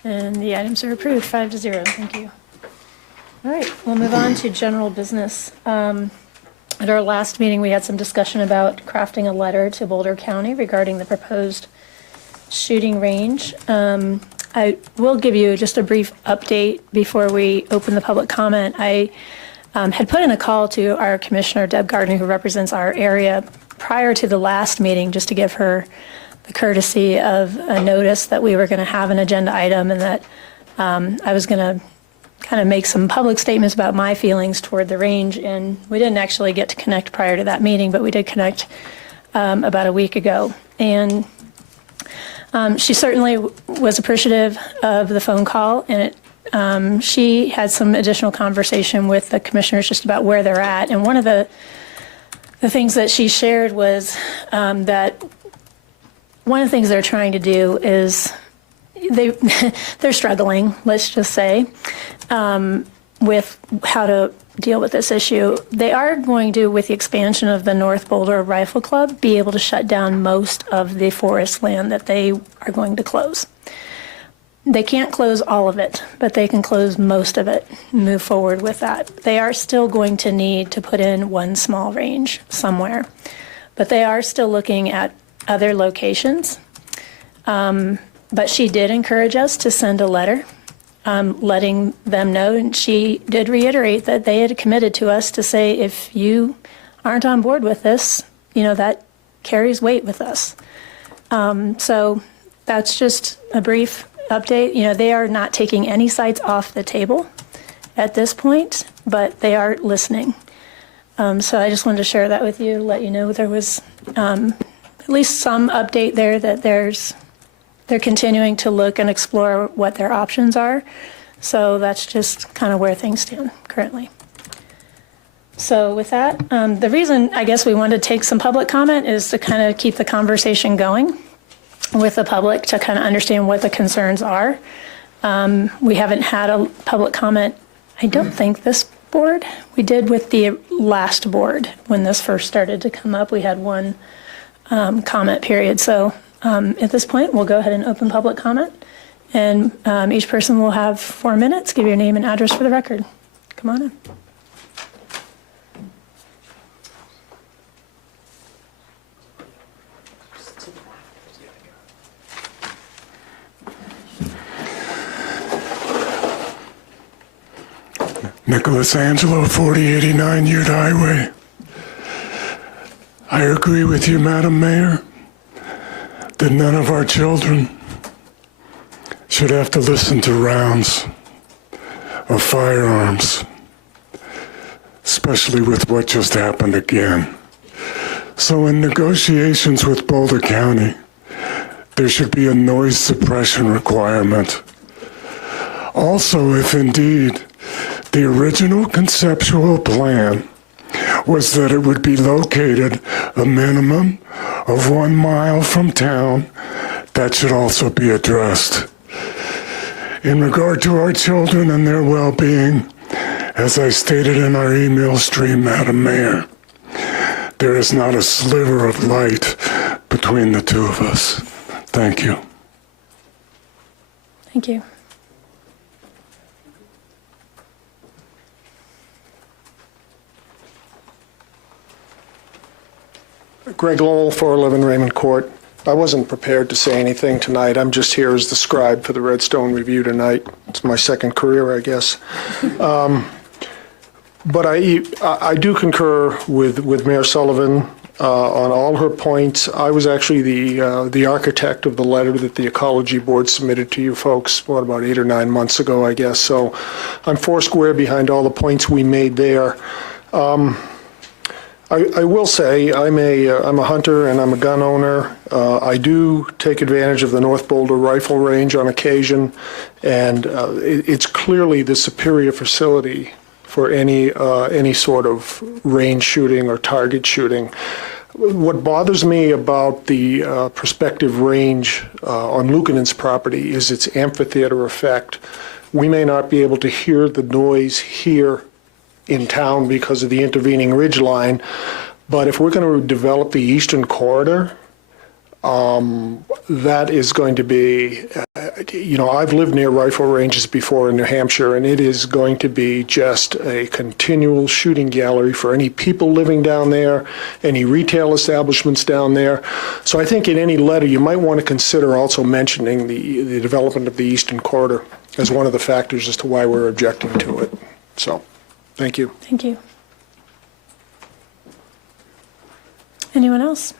And the items are approved, 5-0. Thank you. All right, we'll move on to general business. At our last meeting, we had some discussion about crafting a letter to Boulder County regarding the proposed shooting range. I will give you just a brief update before we open the public comment. I had put in a call to our Commissioner, Deb Gardner, who represents our area, prior to the last meeting, just to give her the courtesy of a notice that we were going to have an agenda item and that I was going to kind of make some public statements about my feelings toward the range. And we didn't actually get to connect prior to that meeting, but we did connect about a week ago. And she certainly was appreciative of the phone call, and she had some additional conversation with the commissioners just about where they're at. And one of the things that she shared was that one of the things they're trying to do is they're struggling, let's just say, with how to deal with this issue. They are going to, with the expansion of the North Boulder Rifle Club, be able to shut down most of the forest land that they are going to close. They can't close all of it, but they can close most of it and move forward with that. They are still going to need to put in one small range somewhere, but they are still looking at other locations. But she did encourage us to send a letter letting them know, and she did reiterate that they had committed to us to say, if you aren't on board with this, that carries weight with us. So that's just a brief update. They are not taking any sites off the table at this point, but they are listening. So I just wanted to share that with you, let you know there was at least some update there, that they're continuing to look and explore what their options are. So that's just kind of where things stand currently. So with that, the reason I guess we wanted to take some public comment is to kind of keep the conversation going with the public, to kind of understand what the concerns are. We haven't had a public comment, I don't think, this board. We did with the last board when this first started to come up. We had one comment period. So at this point, we'll go ahead and open public comment, and each person will have 4 minutes. Give your name and address for the record. Come on in. Nicholas Angelo, 4089 Ute Highway. I agree with you, Madam Mayor, that none of our children should have to listen to rounds of firearms, especially with what just happened again. So in negotiations with Boulder County, there should be a noise suppression requirement. Also, if indeed the original conceptual plan was that it would be located a minimum of 1 mile from town, that should also be addressed. In regard to our children and their well-being, as I stated in our email stream, Madam Mayor, there is not a sliver of light between the two of us. Thank you. Thank you. Greg Lowell, 411 Raymond Court. I wasn't prepared to say anything tonight. I'm just here as the scribe for the Redstone Review tonight. It's my second career, I guess. But I do concur with Mayor Sullivan on all her points. I was actually the architect of the letter that the Ecology Board submitted to you folks, about 8 or 9 months ago, I guess. So I'm foursquare behind all the points we made there. I will say I'm a hunter and I'm a gun owner. I do take advantage of the North Boulder Rifle Range on occasion, and it's clearly the superior facility for any sort of range shooting or target shooting. What bothers me about the prospective range on Lukanen's property is its amphitheater effect. We may not be able to hear the noise here in town because of the intervening ridge line, but if we're going to develop the eastern corridor, that is going to be, I've lived near rifle ranges before in New Hampshire, and it is going to be just a continual shooting gallery for any people living down there, any retail establishments down there. So I think in any letter, you might want to consider also mentioning the development of the eastern corridor as one of the factors as to why we're objecting to it. So, thank you. Thank you. Anyone else?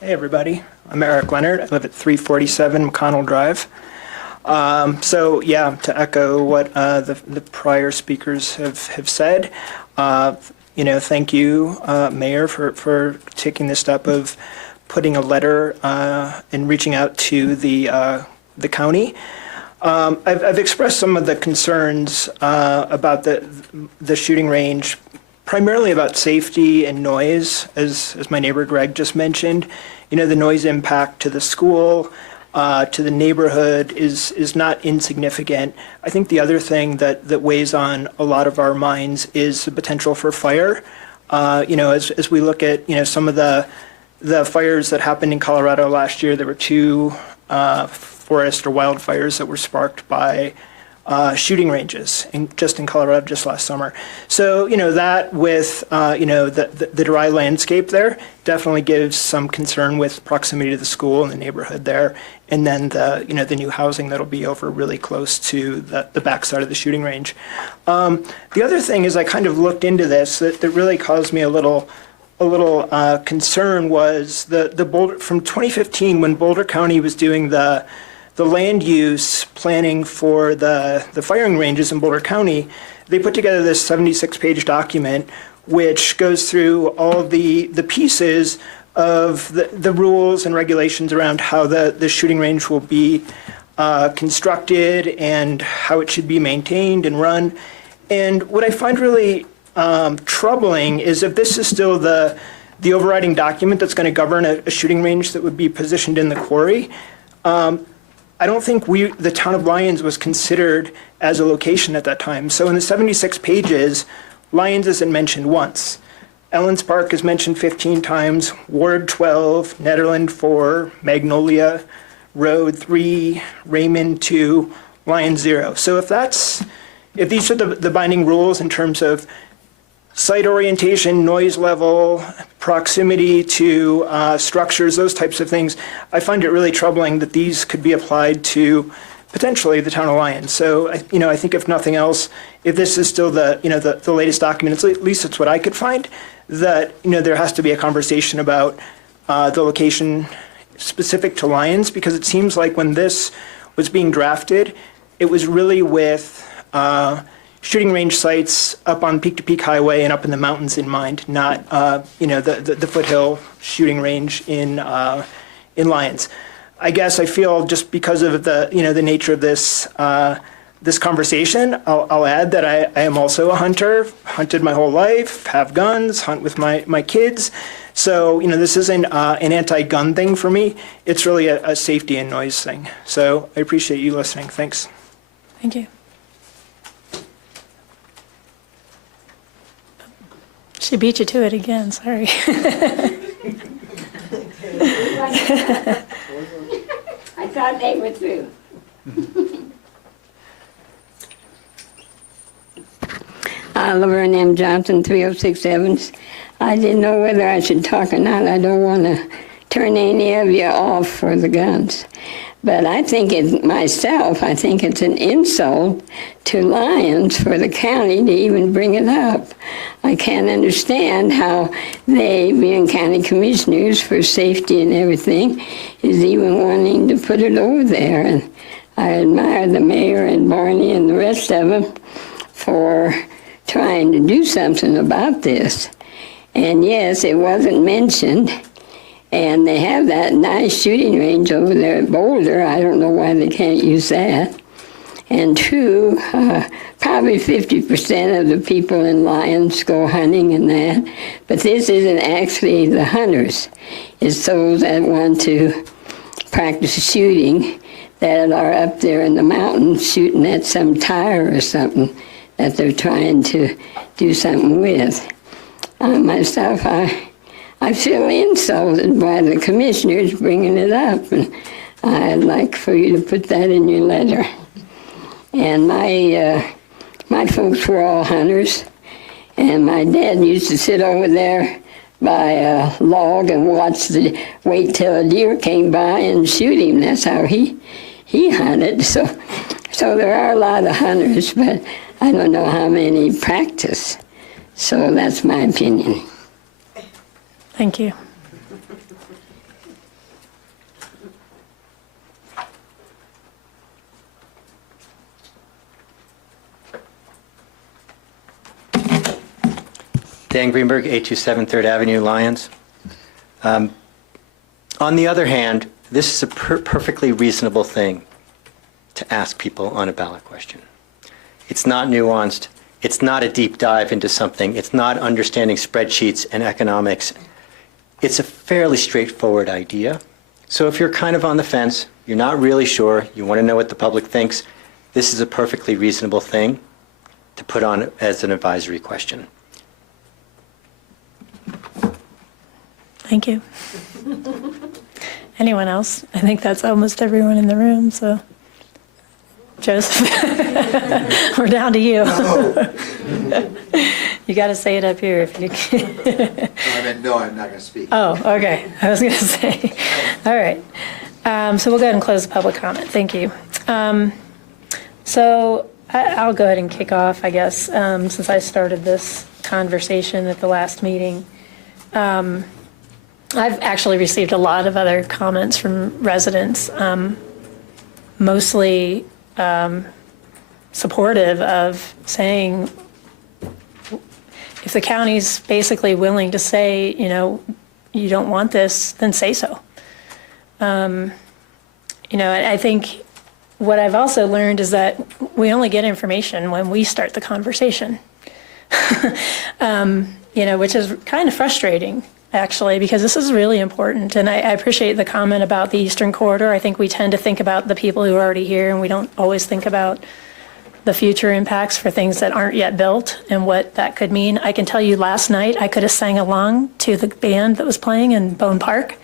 Hey everybody, I'm Eric Leonard. I live at 347 McConnell Drive. To echo what the prior speakers have said, thank you, Mayor, for taking the step of putting a letter and reaching out to the county. I've expressed some of the concerns about the shooting range, primarily about safety and noise, as my neighbor Greg just mentioned. The noise impact to the school, to the neighborhood is not insignificant. I think the other thing that weighs on a lot of our minds is the potential for fire. As we look at, some of the fires that happened in Colorado last year, there were 2 forest or wildfires that were sparked by shooting ranges just in Colorado just last summer. So, that with, the dry landscape there definitely gives some concern with proximity to the school and the neighborhood there. And then the new housing that'll be over really close to the backside of the shooting range. The other thing is I kind of looked into this that really caused me a little concern was the Boulder from 2015 when Boulder County was doing the land use planning for the firing ranges in Boulder County. They put together this 76-page document which goes through all the pieces of the rules and regulations around how the shooting range will be constructed and how it should be maintained and run. And what I find really troubling is if this is still the overriding document that's going to govern a shooting range that would be positioned in the quarry, I don't think the town of Lyons was considered as a location at that time. So in the 76 pages, Lyons isn't mentioned once. Ellens Park is mentioned 15 times, Ward 12, Nederland 4, Magnolia, Road 3, Raymond 2, Lyons 0. So if these are the binding rules in terms of site orientation, noise level, proximity to structures, those types of things, I find it really troubling that these could be applied to potentially the town of Lyons. So, I think if nothing else, if this is still the latest document, at least it's what I could find, that, there has to be a conversation about the location specific to Lions, because it seems like when this was being drafted, it was really with shooting range sites up on Peak to Peak Highway and up in the mountains in mind, not the foothill shooting range in Lions. I guess I feel just because of the nature of this this conversation, I'll add that I am also a hunter, hunted my whole life, have guns, hunt with my kids. So, this isn't an anti-gun thing for me. It's really a safety and noise thing. So I appreciate you listening. Thanks. Thank you. She beat you to it again, sorry. I thought they were through. Laverne M. Johnson, 306 Evans. I didn't know whether I should talk or not. I don't want to turn any of you off for the guns. But I think I think it's an insult to Lions for the county to even bring it up. I can't understand how they, being county commissioners for safety and everything, is even wanting to put it over there. And I admire the mayor and Barney and the rest of them for trying to do something about this. And yes, it wasn't mentioned. And they have that nice shooting range over there at Boulder. I don't know why they can't use that. And two, probably 50% of the people in Lions go hunting and that. But this isn't actually the hunters. It's those that want to practice shooting that are up there in the mountains shooting at some tire or something that they're trying to do something with. Myself, I feel insulted by the commissioners bringing it up, and I'd like for you to put that in your letter. And my folks were all hunters, and my dad used to sit over there by a log and wait till a deer came by and shoot him. That's how he hunted. So there are a lot of hunters, but I don't know how many practice. So that's my opinion. Thank you. Dan Greenberg, 827 3rd Avenue, Lyons. On the other hand, this is a perfectly reasonable thing to ask people on a ballot question. It's not nuanced. It's not a deep dive into something. It's not understanding spreadsheets and economics. It's a fairly straightforward idea. So if you're kind of on the fence, you're not really sure, you want to know what the public thinks, this is a perfectly reasonable thing to put on as an advisory question. Thank you. Anyone else? I think that's almost everyone in the room, so. Joseph, we're down to you. You got to say it up here if you can. No, I'm not going to speak. Oh, okay. I was going to say. All right. So we'll go ahead and close the public comment. Thank you. So I'll go ahead and kick off, I guess, since I started this conversation at the last meeting. I've actually received a lot of other comments from residents, mostly supportive of saying, if the county's basically willing to say, you don't want this, then say so. I think what I've also learned is that we only get information when we start the conversation, which is kind of frustrating, actually, because this is really important. And I appreciate the comment about the Eastern Corridor. I think we tend to think about the people who are already here, and we don't always think about the future impacts for things that aren't yet built and what that could mean. I can tell you last night I could have sang along to the band that was playing in Bohm Park.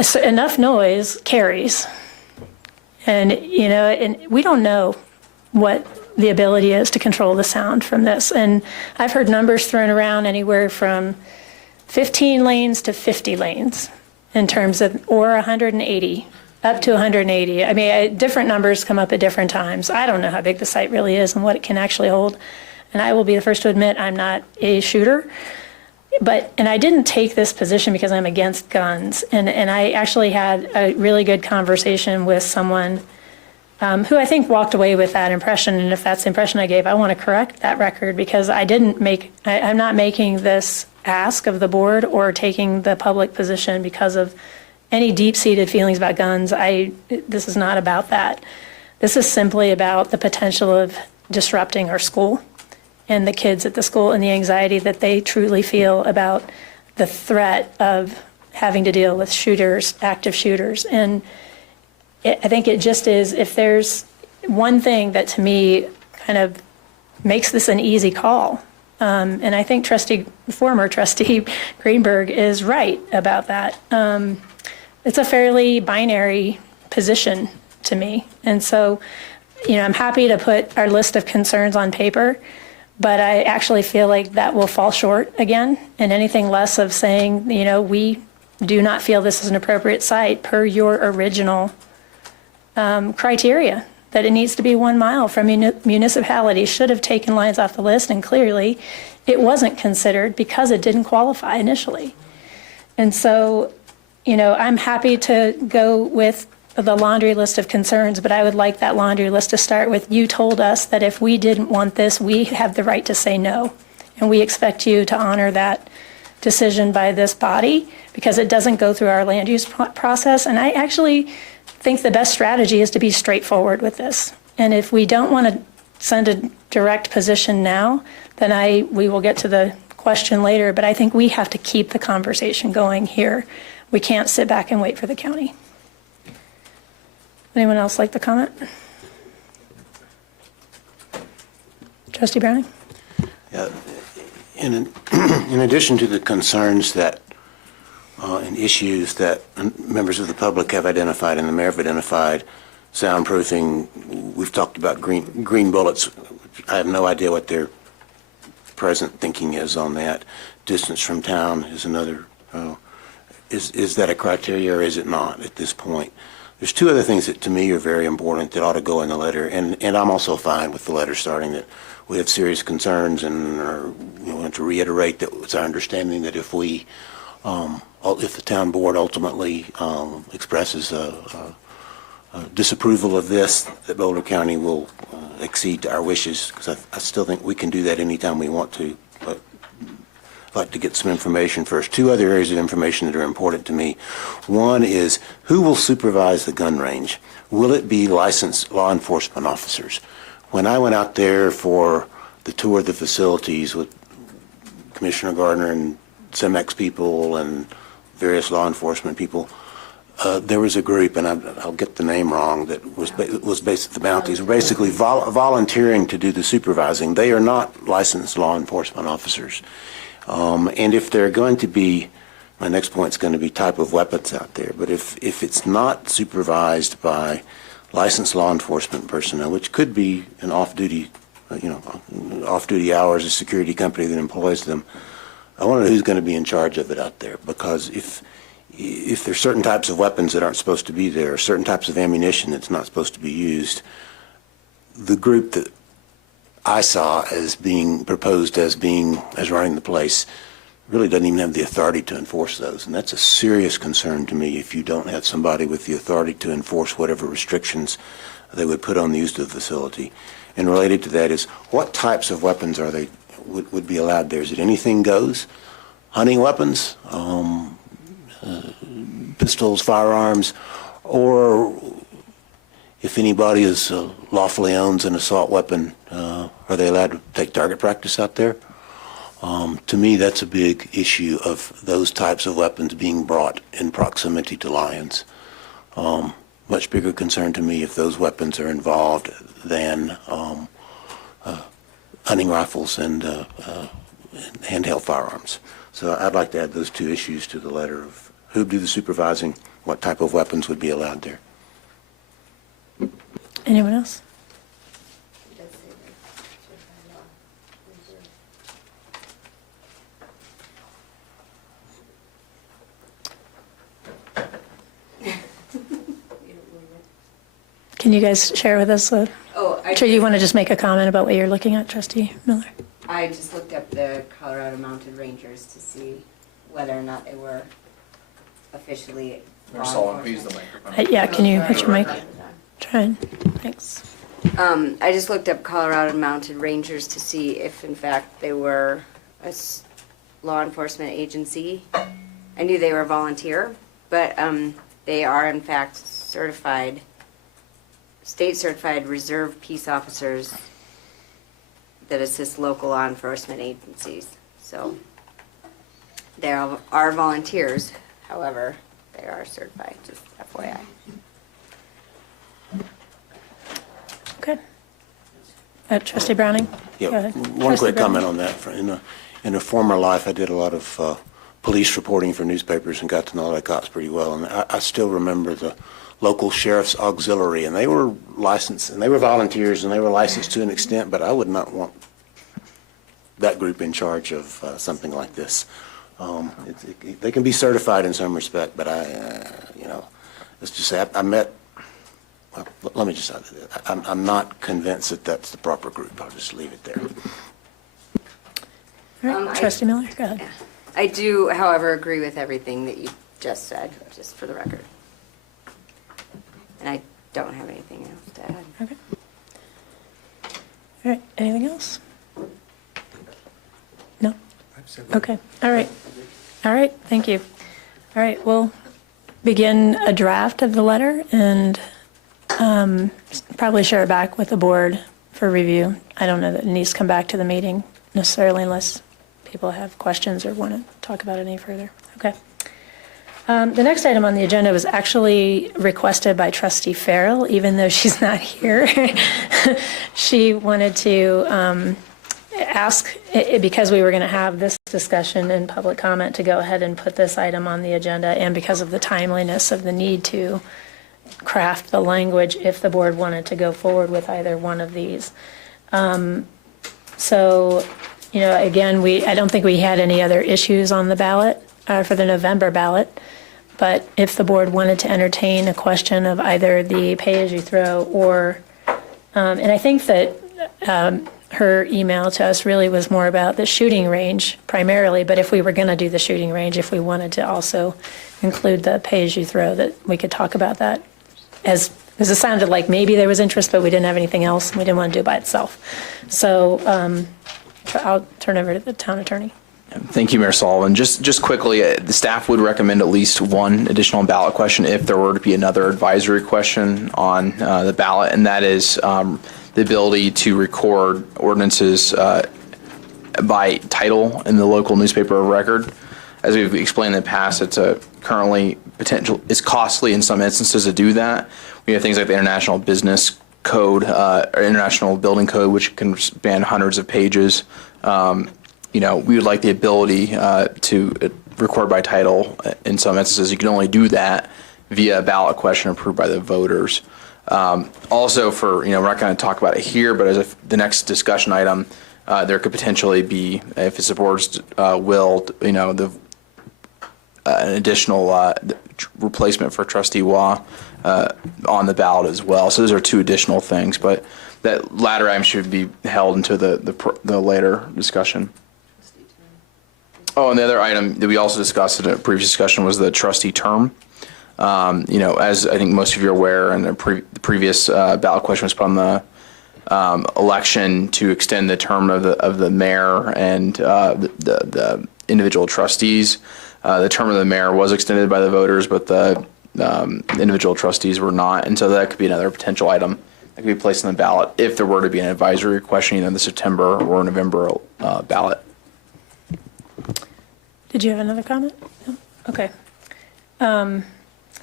So enough noise carries. And, and we don't know what the ability is to control the sound from this. And I've heard numbers thrown around anywhere from 15 lanes to 50 lanes in terms of, or 180, up to 180. I mean, different numbers come up at different times. I don't know how big the site really is and what it can actually hold. And I will be the first to admit I'm not a shooter. and I didn't take this position because I'm against guns. And I actually had a really good conversation with someone who I think walked away with that impression. And if that's the impression I gave, I want to correct that record, because I'm not making this ask of the board or taking the public position because of any deep-seated feelings about guns. This is not about that. This is simply about the potential of disrupting our school and the kids at the school and the anxiety that they truly feel about the threat of having to deal with shooters, active shooters. And I think it just is, if there's one thing that to me kind of makes this an easy call, and I think former trustee Greenberg is right about that. It's a fairly binary position to me. And so, I'm happy to put our list of concerns on paper, but I actually feel like that will fall short again, and anything less of saying, we do not feel this is an appropriate site per your original criteria, that it needs to be 1 mile from municipalities should have taken lines off the list, and clearly it wasn't considered because it didn't qualify initially. And so, I'm happy to go with the laundry list of concerns, but I would like that laundry list to start with, you told us that if we didn't want this, we have the right to say no. And we expect you to honor that decision by this body, because it doesn't go through our land use process. And I actually think the best strategy is to be straightforward with this. And if we don't want to send a direct position now, then we will get to the question later. But I think we have to keep the conversation going here. We can't sit back and wait for the county. Anyone else like to comment? Trustee Browning? Yeah, in addition to the concerns that and issues that members of the public have identified and the mayor have identified, soundproofing, we've talked about green bullets. I have no idea what their present thinking is on that. Distance from town is another. Is that a criteria or is it not at this point? There's two other things that to me are very important that ought to go in the letter, and I'm also fine with the letter starting that we have serious concerns, and want to reiterate that it's our understanding that if the town board ultimately expresses disapproval of this, that Boulder County will accede to our wishes, because I still think we can do that anytime we want to. But I'd like to get some information first. Two other areas of information that are important to me. One is, who will supervise the gun range? Will it be licensed law enforcement officers? When I went out there for the tour of the facilities with Commissioner Gardner and CEMEX people and various law enforcement people, there was a group, and I'll get the name wrong, that was based at the Bounties, basically volunteering to do the supervising. They are not licensed law enforcement officers. And if they're going to be, my next point is going to be type of weapons out there, but if it's not supervised by licensed law enforcement personnel, which could be an off-duty hours, a security company that employs them, I want to know who's going to be in charge of it out there, because if there's certain types of weapons that aren't supposed to be there, or certain types of ammunition that's not supposed to be used, the group that I saw as being proposed as running the place really doesn't even have the authority to enforce those. And that's a serious concern to me if you don't have somebody with the authority to enforce whatever restrictions they would put on the use of the facility. And related to that is, what types of weapons would be allowed there? Is it anything goes? Hunting weapons, pistols, firearms, or if anybody lawfully owns an assault weapon, are they allowed to take target practice out there? To me, that's a big issue of those types of weapons being brought in proximity to lions. Much bigger concern to me if those weapons are involved than hunting rifles and handheld firearms. So I'd like to add those two issues to the letter of who would do the supervising, what type of weapons would be allowed there. Anyone else? Can you guys share with us? Sure, you want to just make a comment about what you're looking at, Trustee Miller? I just looked up the Colorado Mounted Rangers to see whether or not they were officially law enforcement. Yeah, can you hit your mic? Try it. Thanks. I just looked up Colorado Mounted Rangers to see if in fact they were a law enforcement agency. I knew they were volunteer, but they are in fact certified, state certified reserve peace officers that assist local law enforcement agencies. So they are volunteers, however, they are certified, just FYI. Okay. Trustee Browning? Yeah, Go ahead. one Trustee quick Browning. comment on that. In a former life, I did a lot of police reporting for newspapers and got to know the cops pretty well. And I still remember the local sheriff's auxiliary, and they were licensed, and they were volunteers, and they were licensed to an extent, but I would not want that group in charge of something like this. They can be certified in some respect, but let's just say I met. Well, let me just say I'm not convinced that that's the proper group. I'll just leave it there. All right, Trustee Miller, go ahead. I do, however, agree with everything that you just said, just for the record. And I don't have anything else to add. Okay. All right, anything else? No? Okay, all right. All right, thank you. All right, we'll begin a draft of the letter and probably share it back with the board for review. I don't know that it needs to come back to the meeting necessarily unless people have questions or want to talk about it any further. Okay. The next item on the agenda was actually requested by Trustee Farrell, even though she's not here. She wanted to ask, because we were going to have this discussion and public comment, to go ahead and put this item on the agenda, and because of the timeliness of the need to craft the language if the board wanted to go forward with either one of these. So, again, I don't think we had any other issues on the ballot for the November ballot. But if the board wanted to entertain a question of either the pay-as-you-throw or, and I think that her email to us really was more about the shooting range primarily, but if we were going to do the shooting range, if we wanted to also include the pay-as-you-throw, that we could talk about that because it sounded like maybe there was interest, but we didn't have anything else, and we didn't want to do it by itself. So I'll turn over to the town attorney. Thank you, Mayor Sullivan. Just quickly, the staff would recommend at least one additional ballot question if there were to be another advisory question on the ballot, and that is the ability to record ordinances by title in the local newspaper of record. As we've explained in the past, it's it's costly in some instances to do that. We have things like the International Business Code, or International Building Code, which can span hundreds of pages. We would like the ability to record by title in some instances. You can only do that via a ballot question approved by the voters. Also we're not going to talk about it here, but as the next discussion item, there could potentially be, if it's the board's will, an additional replacement for Trustee Waugh on the ballot as well. So those are two additional things, but that latter item should be held into the later discussion. Oh, and the other item that we also discussed in a previous discussion was the trustee term. As I think most of you are aware, and the previous ballot question was put on the election to extend the term of the mayor and the individual trustees. The term of the mayor was extended by the voters, but the individual trustees were not, and so that could be another potential item that could be placed on the ballot if there were to be an advisory question, either in the September or November ballot. Did you have another comment? No? Okay.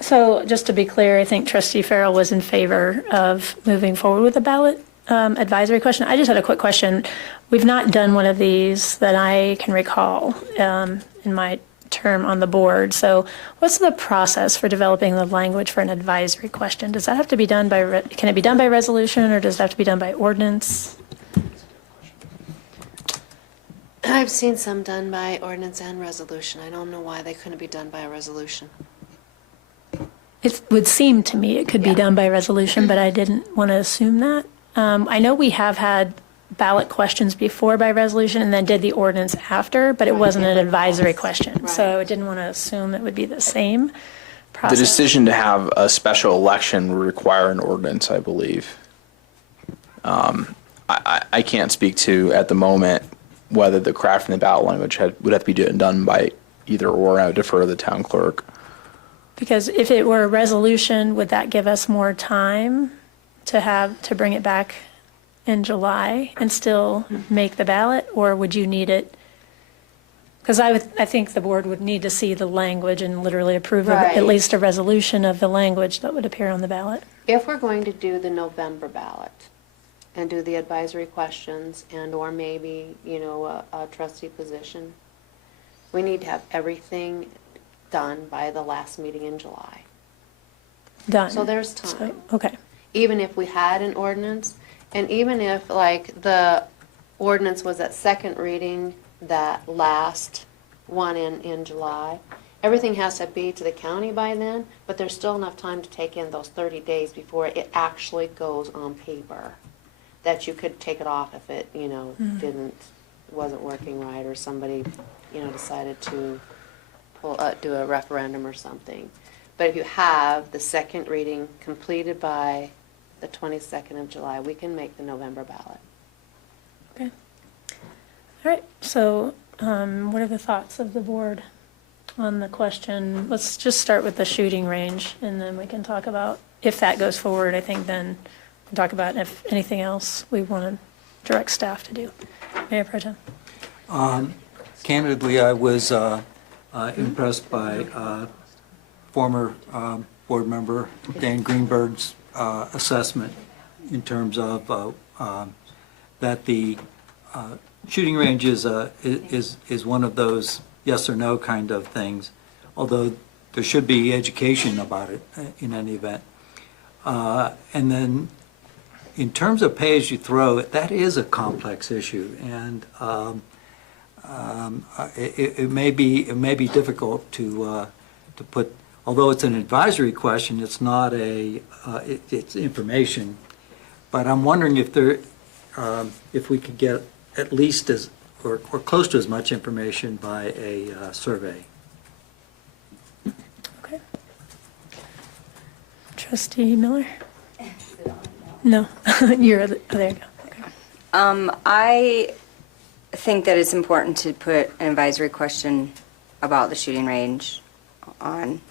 So just to be clear, I think Trustee Farrell was in favor of moving forward with the ballot advisory question. I just had a quick question. We've not done one of these that I can recall in my term on the board. So what's the process for developing the language for an advisory question? Does that have to be done can it be done by resolution, or does it have to be done by ordinance? I've seen some done by ordinance and resolution. I don't know why they couldn't be done by a resolution. It would seem to me it could be done by resolution, but I didn't want to assume that. I know we have had ballot questions before by resolution and then did the ordinance after, but it wasn't an advisory question. So I didn't want to assume it would be the same process. The decision to have a special election would require an ordinance, I believe. I can't speak to, at the moment, whether the crafting the ballot language would have to be done by either or. I would defer to the town clerk. Because if it were a resolution, would that give us more time to bring it back in July and still make the ballot, or would you need it? Because I think the board would need to see the language and literally approve of Right. at least a resolution of the language that would appear on the ballot. If we're going to do the November ballot and do the advisory questions and or maybe, a trustee position, we need to have everything done by the last meeting in July. Done. So there's time. So, okay. Even if we had an ordinance, and even if like the ordinance was at second reading that last one in July, everything has to be to the county by then, but there's still enough time to take in those 30 days before it actually goes on paper, that you could take it off if it, wasn't working right, or somebody, decided to do a referendum or something. But if you have the second reading completed by the 22nd of July, we can make the November ballot. Okay. All right. So what are the thoughts of the board on the question? Let's just start with the shooting range, and then we can talk about, if that goes forward, I think then we'll talk about if anything else we want to direct staff to do. Mayor Pro Tem. Candidly, I was impressed by former board member Dan Greenberg's assessment in terms of that the shooting range is one of those yes or no kind of things, although there should be education about it in any event. And then in terms of pay as you throw, that is a complex issue, and it may be difficult to put. Although it's an advisory question, it's not it's information. But I'm wondering if we could get at least or close to as much information by a survey. Okay. Trustee Miller? No, there you go. Okay. I think that it's important to put an advisory question about the shooting range on.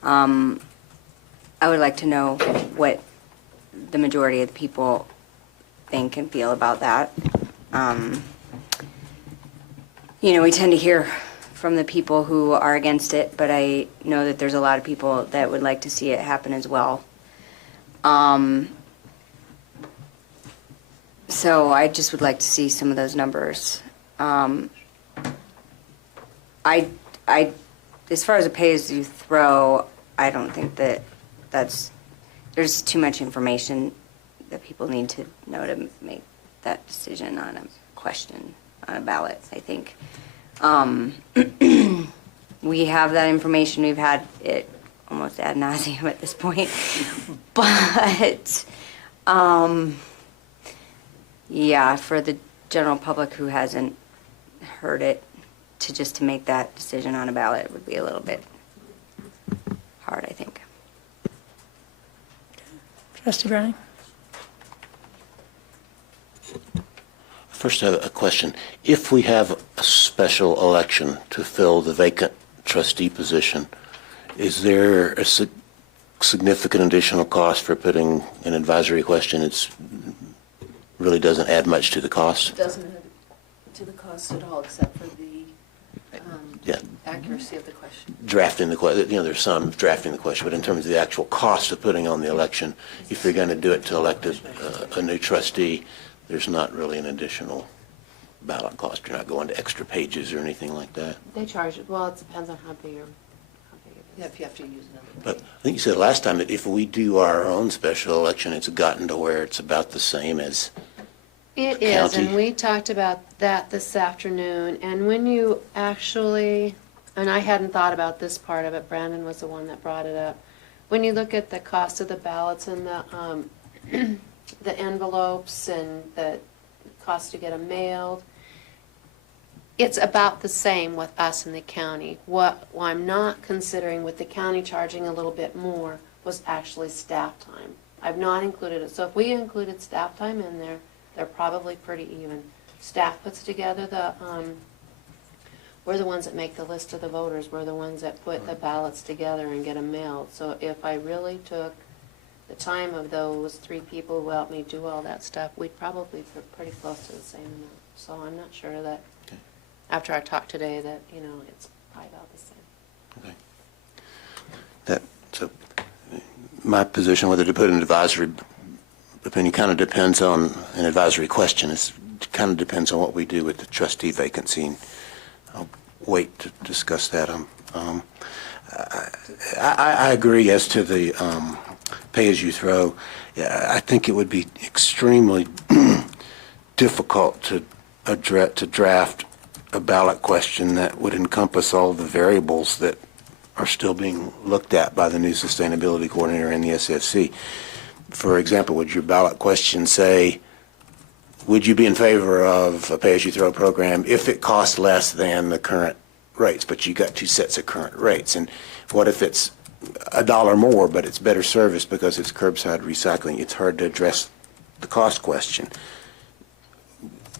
I would like to know what the majority of the people think and feel about that. We tend to hear from the people who are against it, but I know that there's a lot of people that would like to see it happen as well. So I just would like to see some of those numbers. As far as a pay as you throw, I don't think there's too much information that people need to know to make that decision on a question on a ballot, I think. We have that information, we've had it almost ad nauseum at this point. But, yeah, for the general public who hasn't heard it, to make that decision on a ballot would be a little bit hard, I think. Trustee Browning? First, I have a question. If we have a special election to fill the vacant trustee position, is there a significant additional cost for putting an advisory question? It really doesn't add much to the cost. It doesn't add to the cost at all, except for the accuracy of the question. Drafting the question, there's some drafting the question, but in terms of the actual cost of putting on the election, if you're going to do it to elect a new trustee, there's not really an additional ballot cost. You're not going to extra pages or anything like that. They charge it, well, it depends on how big it is. Yeah, if you have to use another. But I think you said last time that if we do our own special election, it's gotten to where it's about the same as It the is, county. and we talked about that this afternoon, and when you actually, and I hadn't thought about this part of it, Brandon was the one that brought it up. When you look at the cost of the ballots and the envelopes and the costs to get them mailed. It's about the same with us and the county. What I'm not considering with the county charging a little bit more was actually staff time. I've not included it. So if we included staff time in there, they're probably pretty even. Staff puts together we're the ones that make the list of the voters. We're the ones that put the ballots together and get them mailed. So if I really took the time of those 3 people who helped me do all that stuff, we'd probably be pretty close to the same amount. So I'm not sure that, after our talk today, that, it's probably about the same. So my position, whether to put an advisory opinion, kind of depends on an advisory question. It kind of depends on what we do with the trustee vacancy. And I'll wait to discuss that. I agree as to the pay-as-you-throw. I think it would be extremely difficult to draft a ballot question that would encompass all the variables that are still being looked at by the new sustainability coordinator and the SFC. For example, would your ballot question say, would you be in favor of a pay-as-you-throw program if it costs less than the current rates, but you got 2 sets of current rates? And what if it's $1 more, but it's better service because it's curbside recycling? It's hard to address the cost question.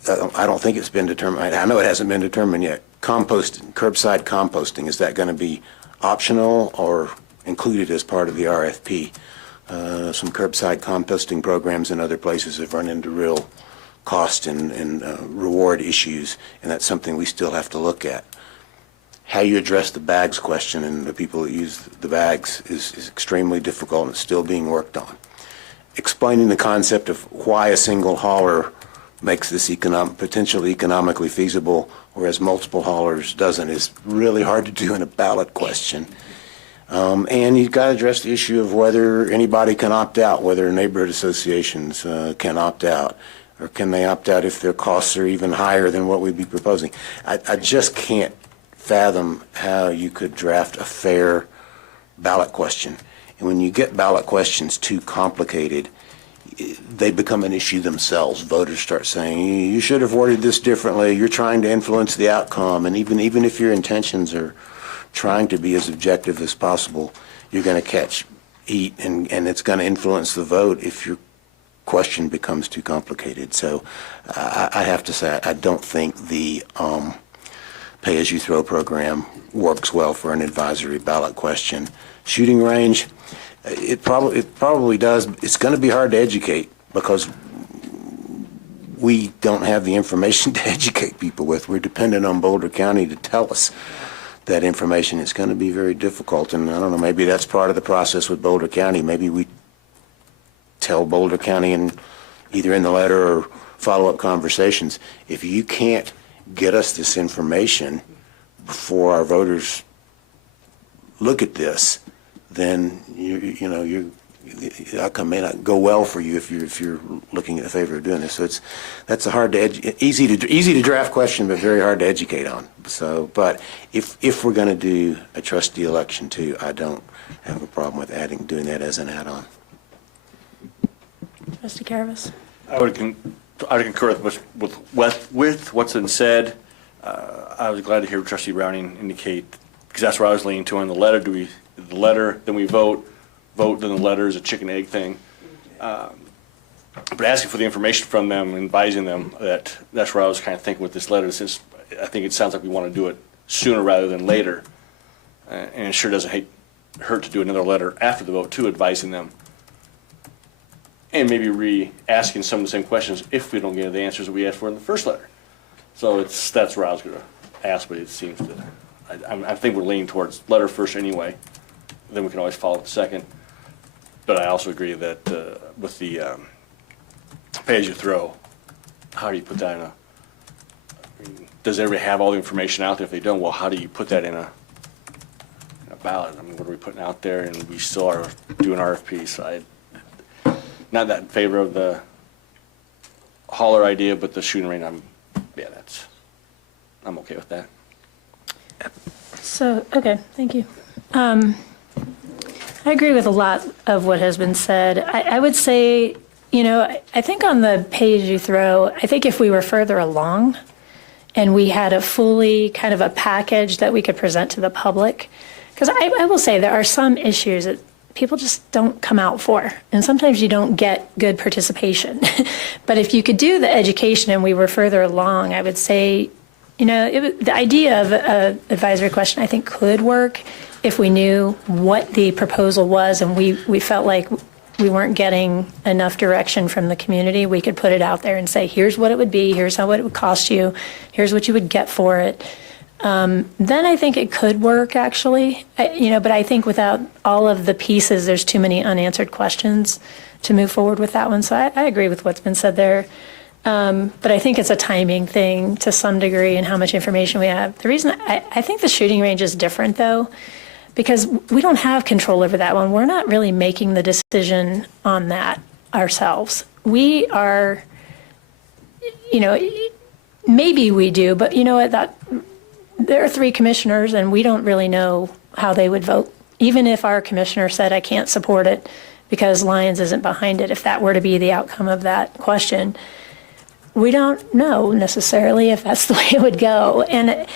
I don't think it's been determined. I know it hasn't been determined yet. Curbside composting, is that going to be optional or included as part of the RFP? Some curbside composting programs in other places have run into real cost and reward issues, and that's something we still have to look at. How you address the bags question and the people that use the bags is extremely difficult and it's still being worked on. Explaining the concept of why a single hauler makes this potentially economically feasible, whereas multiple haulers doesn't, is really hard to do in a ballot question. And you've got to address the issue of whether anybody can opt out, whether neighborhood associations can opt out, or can they opt out if their costs are even higher than what we'd be proposing. I just can't fathom how you could draft a fair ballot question. And when you get ballot questions too complicated, they become an issue themselves. Voters start saying, you should have worded this differently. You're trying to influence the outcome. And even if your intentions are trying to be as objective as possible, you're going to catch heat and it's going to influence the vote if your question becomes too complicated. So I have to say, I don't think the pay-as-you-throw program works well for an advisory ballot question. Shooting range, it probably does. It's going to be hard to educate because we don't have the information to educate people with. We're dependent on Boulder County to tell us that information. It's going to be very difficult, and I don't know, maybe that's part of the process with Boulder County. Maybe we tell Boulder County either in the letter or follow-up conversations, if you can't get us this information before our voters look at this, then the outcome may not go well for you if you're looking in favor of doing this. So that's a easy to draft question, but very hard to educate on. So, but if we're going to do a trustee election too, I don't have a problem with doing that as an add-on. Trustee Caravas. I would concur with what's been said. I was glad to hear Trustee Browning indicate, because that's where I was leaning to on the letter. The letter, then we vote, then the letter is a chicken egg thing. But asking for the information from them and advising them, that's where I was kind of thinking with this letter. Since I think it sounds like we want to do it sooner rather than later. And it sure doesn't hurt to do another letter after the vote too, advising them. And maybe re-asking some of the same questions if we don't get the answers that we asked for in the first letter. So that's where I was going to ask, but it seems that I think we're leaning towards letter first anyway. Then we can always follow up the second. But I also agree that with the pay-as-you-throw, how do you put that in does everybody have all the information out there? If they don't, well, how do you put that in a ballot? I mean, what are we putting out there? And we still are doing RFPs. So not that in favor of the hauler idea, but the shooting range, I'm okay with that. So, okay, thank you. I agree with a lot of what has been said. I would say I think on the page you throw, I think if we were further along and we had a fully kind of a package that we could present to the public, because I will say there are some issues that people just don't come out for, and sometimes you don't get good participation. But if you could do the education and we were further along, I would say, the idea of an advisory question I think could work if we knew what the proposal was and we felt like we weren't getting enough direction from the community. We could put it out there and say, here's what it would be, here's how it would cost you, here's what you would get for it. Then I think it could work, actually. But I think without all of the pieces, there's too many unanswered questions to move forward with that one. So I agree with what's been said there. But I think it's a timing thing to some degree and how much information we have. The reason I think the shooting range is different, though, because we don't have control over that one. We're not really making the decision on that ourselves. We are, maybe we do, but you know what, there are 3 commissioners and we don't really know how they would vote. Even if our commissioner said, I can't support it because Lions isn't behind it, if that were to be the outcome of that question, we don't know necessarily if that's the way it would go. And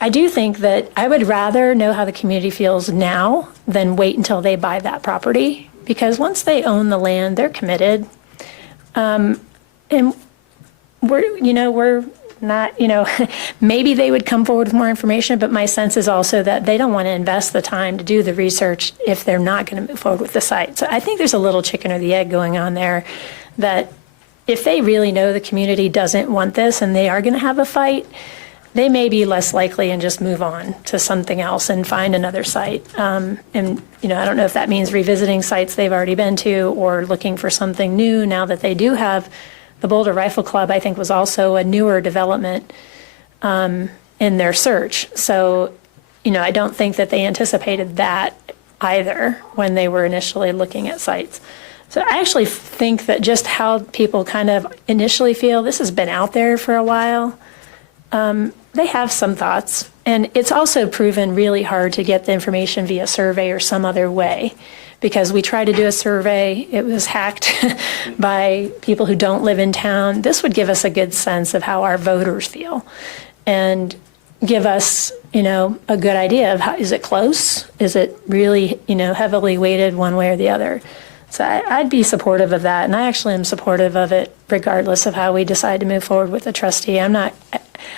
I do think that I would rather know how the community feels now than wait until they buy that property, because once they own the land, they're committed. And we're not, maybe they would come forward with more information, but my sense is also that they don't want to invest the time to do the research if they're not going to move forward with the site. So I think there's a little chicken or the egg going on there, that if they really know the community doesn't want this and they are going to have a fight, they may be less likely and just move on to something else and find another site. I don't know if that means revisiting sites they've already been to or looking for something new now that they do have. The Boulder Rifle Club, I think, was also a newer development in their search. So, I don't think that they anticipated that either when they were initially looking at sites. So I actually think that just how people kind of initially feel, this has been out there for a while, they have some thoughts. And it's also proven really hard to get the information via survey or some other way, because we tried to do a survey, it was hacked by people who don't live in town. This would give us a good sense of how our voters feel and give us, a good idea of how, is it close? Is it really, heavily weighted one way or the other? So I'd be supportive of that, and I actually am supportive of it regardless of how we decide to move forward with the trustee. I'm a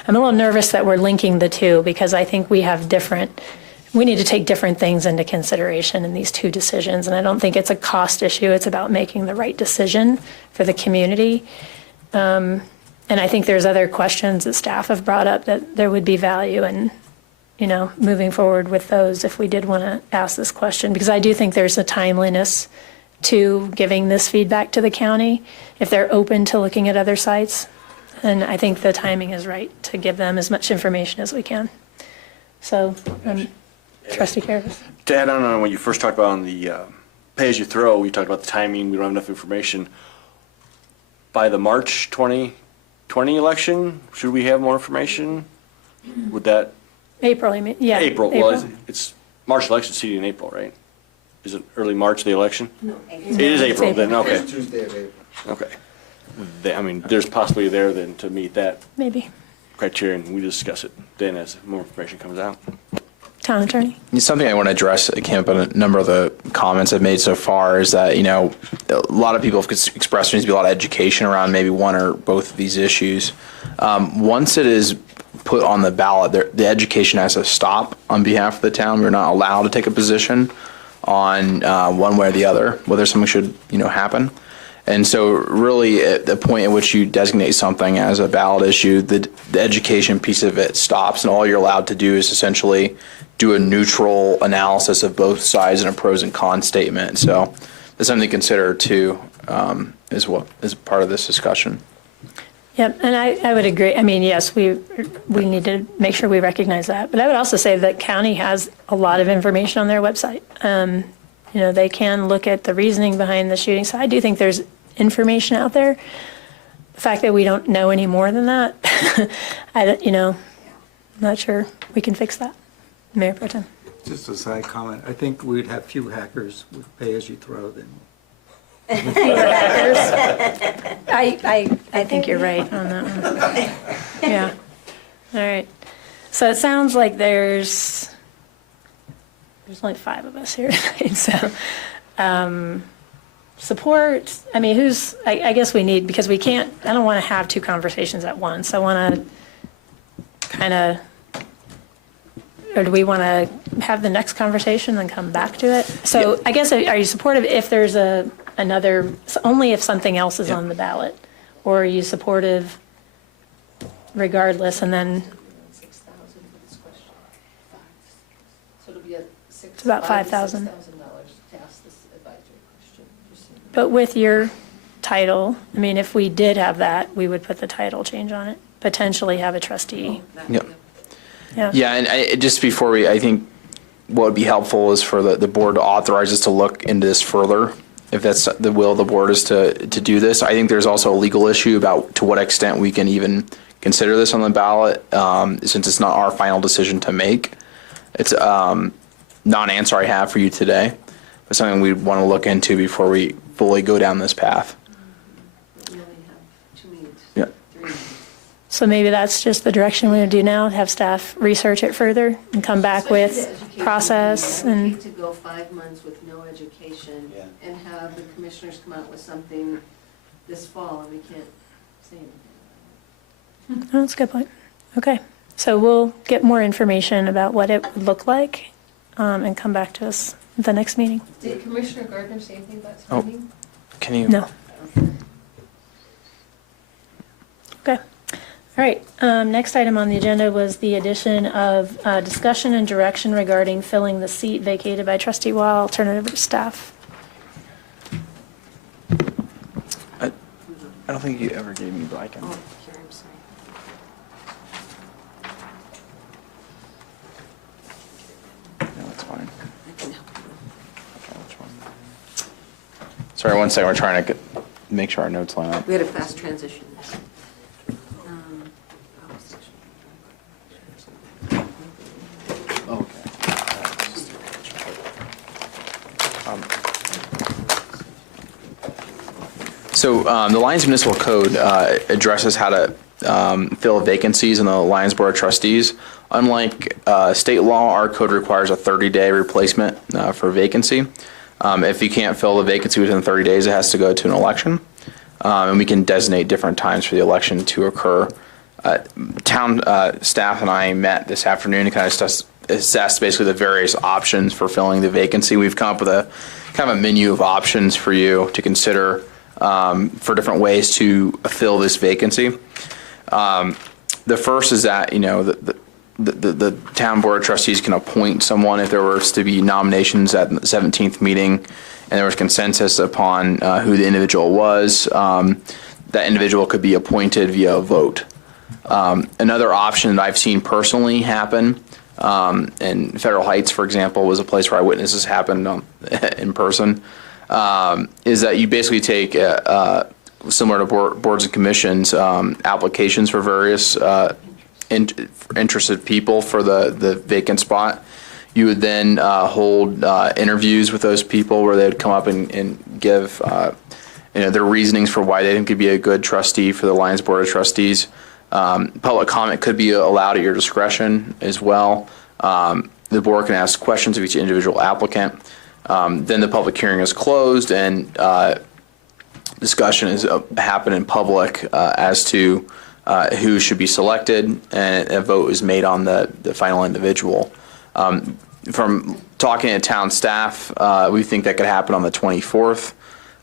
little nervous that we're linking the two, because I think we need to take different things into consideration in these 2 decisions, and I don't think it's a cost issue. It's about making the right decision for the community. And I think there's other questions that staff have brought up that there would be value in, moving forward with those if we did want to ask this question, because I do think there's a timeliness to giving this feedback to the county if they're open to looking at other sites. And I think the timing is right to give them as much information as we can. So, Trustee Karras. To add on what you first talked about on the pay-as-you-throw, you talked about the timing, we don't have enough information. By the March 2020 election, should we have more information? Would that? April, I mean, yeah. April. Well, it's March election seating in April, right? Is it early March, the election? No. It is April then, okay. Tuesday of April. Okay. There's possibly there then to meet that Maybe. criterion. We discuss it then as more information comes out. Town attorney. Something I want to address, it came up in a number of the comments I've made so far, is that, a lot of people have expressed there needs to be a lot of education around maybe one or both of these issues. Once it is put on the ballot, the education has to stop on behalf of the town. We're not allowed to take a position on one way or the other, whether something should, happen. And so really at the point at which you designate something as a ballot issue, the education piece of it stops, and all you're allowed to do is essentially do a neutral analysis of both sides and a pros and cons statement. So that's something to consider too, as part of this discussion. Yep, and I would agree. I mean, yes, we need to make sure we recognize that. But I would also say that county has a lot of information on their website. They can look at the reasoning behind the shooting. So I do think there's information out there. The fact that we don't know any more than that, I'm not sure we can fix that. Mayor Pro Tem. Just a side comment, I think we'd have few hackers with pay-as-you-throw than I think you're right on that one. Yeah. All right. So it sounds like there's only 5 of us here tonight, so support, I mean, I guess we need, because we can't, I don't want to have 2 conversations at once. I want to kind of, or do we want to have the next conversation and come back to it? So I guess, are you supportive if there's another, only if something else is on the ballot? Or are you supportive regardless, and then? It's about 5,000. But with your title, I mean, if we did have that, we would put the title change on it, potentially have a trustee. Yep. Yeah. Yeah, and just before I think what would be helpful is for the board to authorize us to look into this further, if that's the will of the board is to do this. I think there's also a legal issue about to what extent we can even consider this on the ballot, since it's not our final decision to make. It's not an answer I have for you today, but something we want to look into before we fully go down this path. Yeah. So maybe that's just the direction we're going to do now, have staff research it further and come back with process. I And hate to go 5 months with no education and have the commissioners come out with something this fall and we can't say anything. Oh, that's a good point. Okay, so we'll get more information about what it would look like and come back to us at the next meeting. Did Commissioner Gardner say anything about Oh, timing? can you? No. Okay. All right. Next item on the agenda was the addition of discussion and direction regarding filling the seat vacated by Trustee Wall. I'll turn it over to staff. I don't think you ever gave me black. Oh, here, I'm sorry. No, that's fine. Sorry, one second. We're trying to make sure our notes line up. We had a fast transition. So the Lions Municipal Code addresses how to fill vacancies in the Lions Board of Trustees. Unlike state law, our code requires a 30-day replacement for vacancy. If you can't fill the vacancy within 30 days, it has to go to an election. And we can designate different times for the election to occur. Town staff and I met this afternoon to kind of assess basically the various options for filling the vacancy. We've come up with a kind of a menu of options for you to consider for different ways to fill this vacancy. The first is that, you know, the town board of trustees can appoint someone if there was to be nominations at the 17th meeting and there was consensus upon who the individual was. That individual could be appointed via a vote. Another option that I've seen personally happen in Federal Heights, for example, was a place where I witnessed this happen in person, is that you basically take, similar to boards and commissions, applications for various interested people for the vacant spot. You would then hold interviews with those people where they would come up and give their reasonings for why they think could be a good trustee for the Lions Board of Trustees. Public comment could be allowed at your discretion as well. The board can ask questions of each individual applicant. Then the public hearing is closed and discussion is happen in public as to who should be selected, and a vote is made on the final individual. From talking to town staff, we think that could happen on the 24th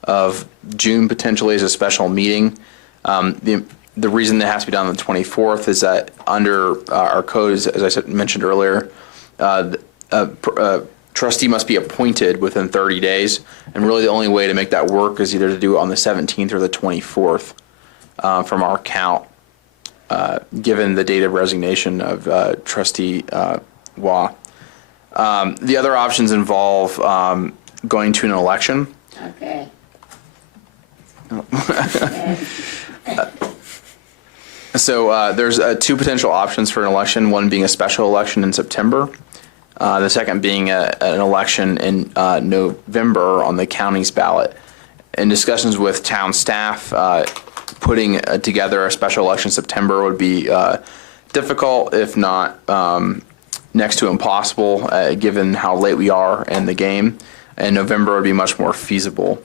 of June, potentially as a special meeting. The reason that has to be done on the 24th is that under our code, as I mentioned earlier, trustee must be appointed within 30 days, and really the only way to make that work is either to do it on the 17th or the 24th from our count, given the date of resignation of Trustee Wah. The other options involve going to an election. Okay. So there's 2 potential options for an election, one being a special election in September, the second being an election in November on the county's ballot. In discussions with town staff, putting together a special election in September would be difficult, if not next to impossible, given how late we are in the game. And November would be much more feasible.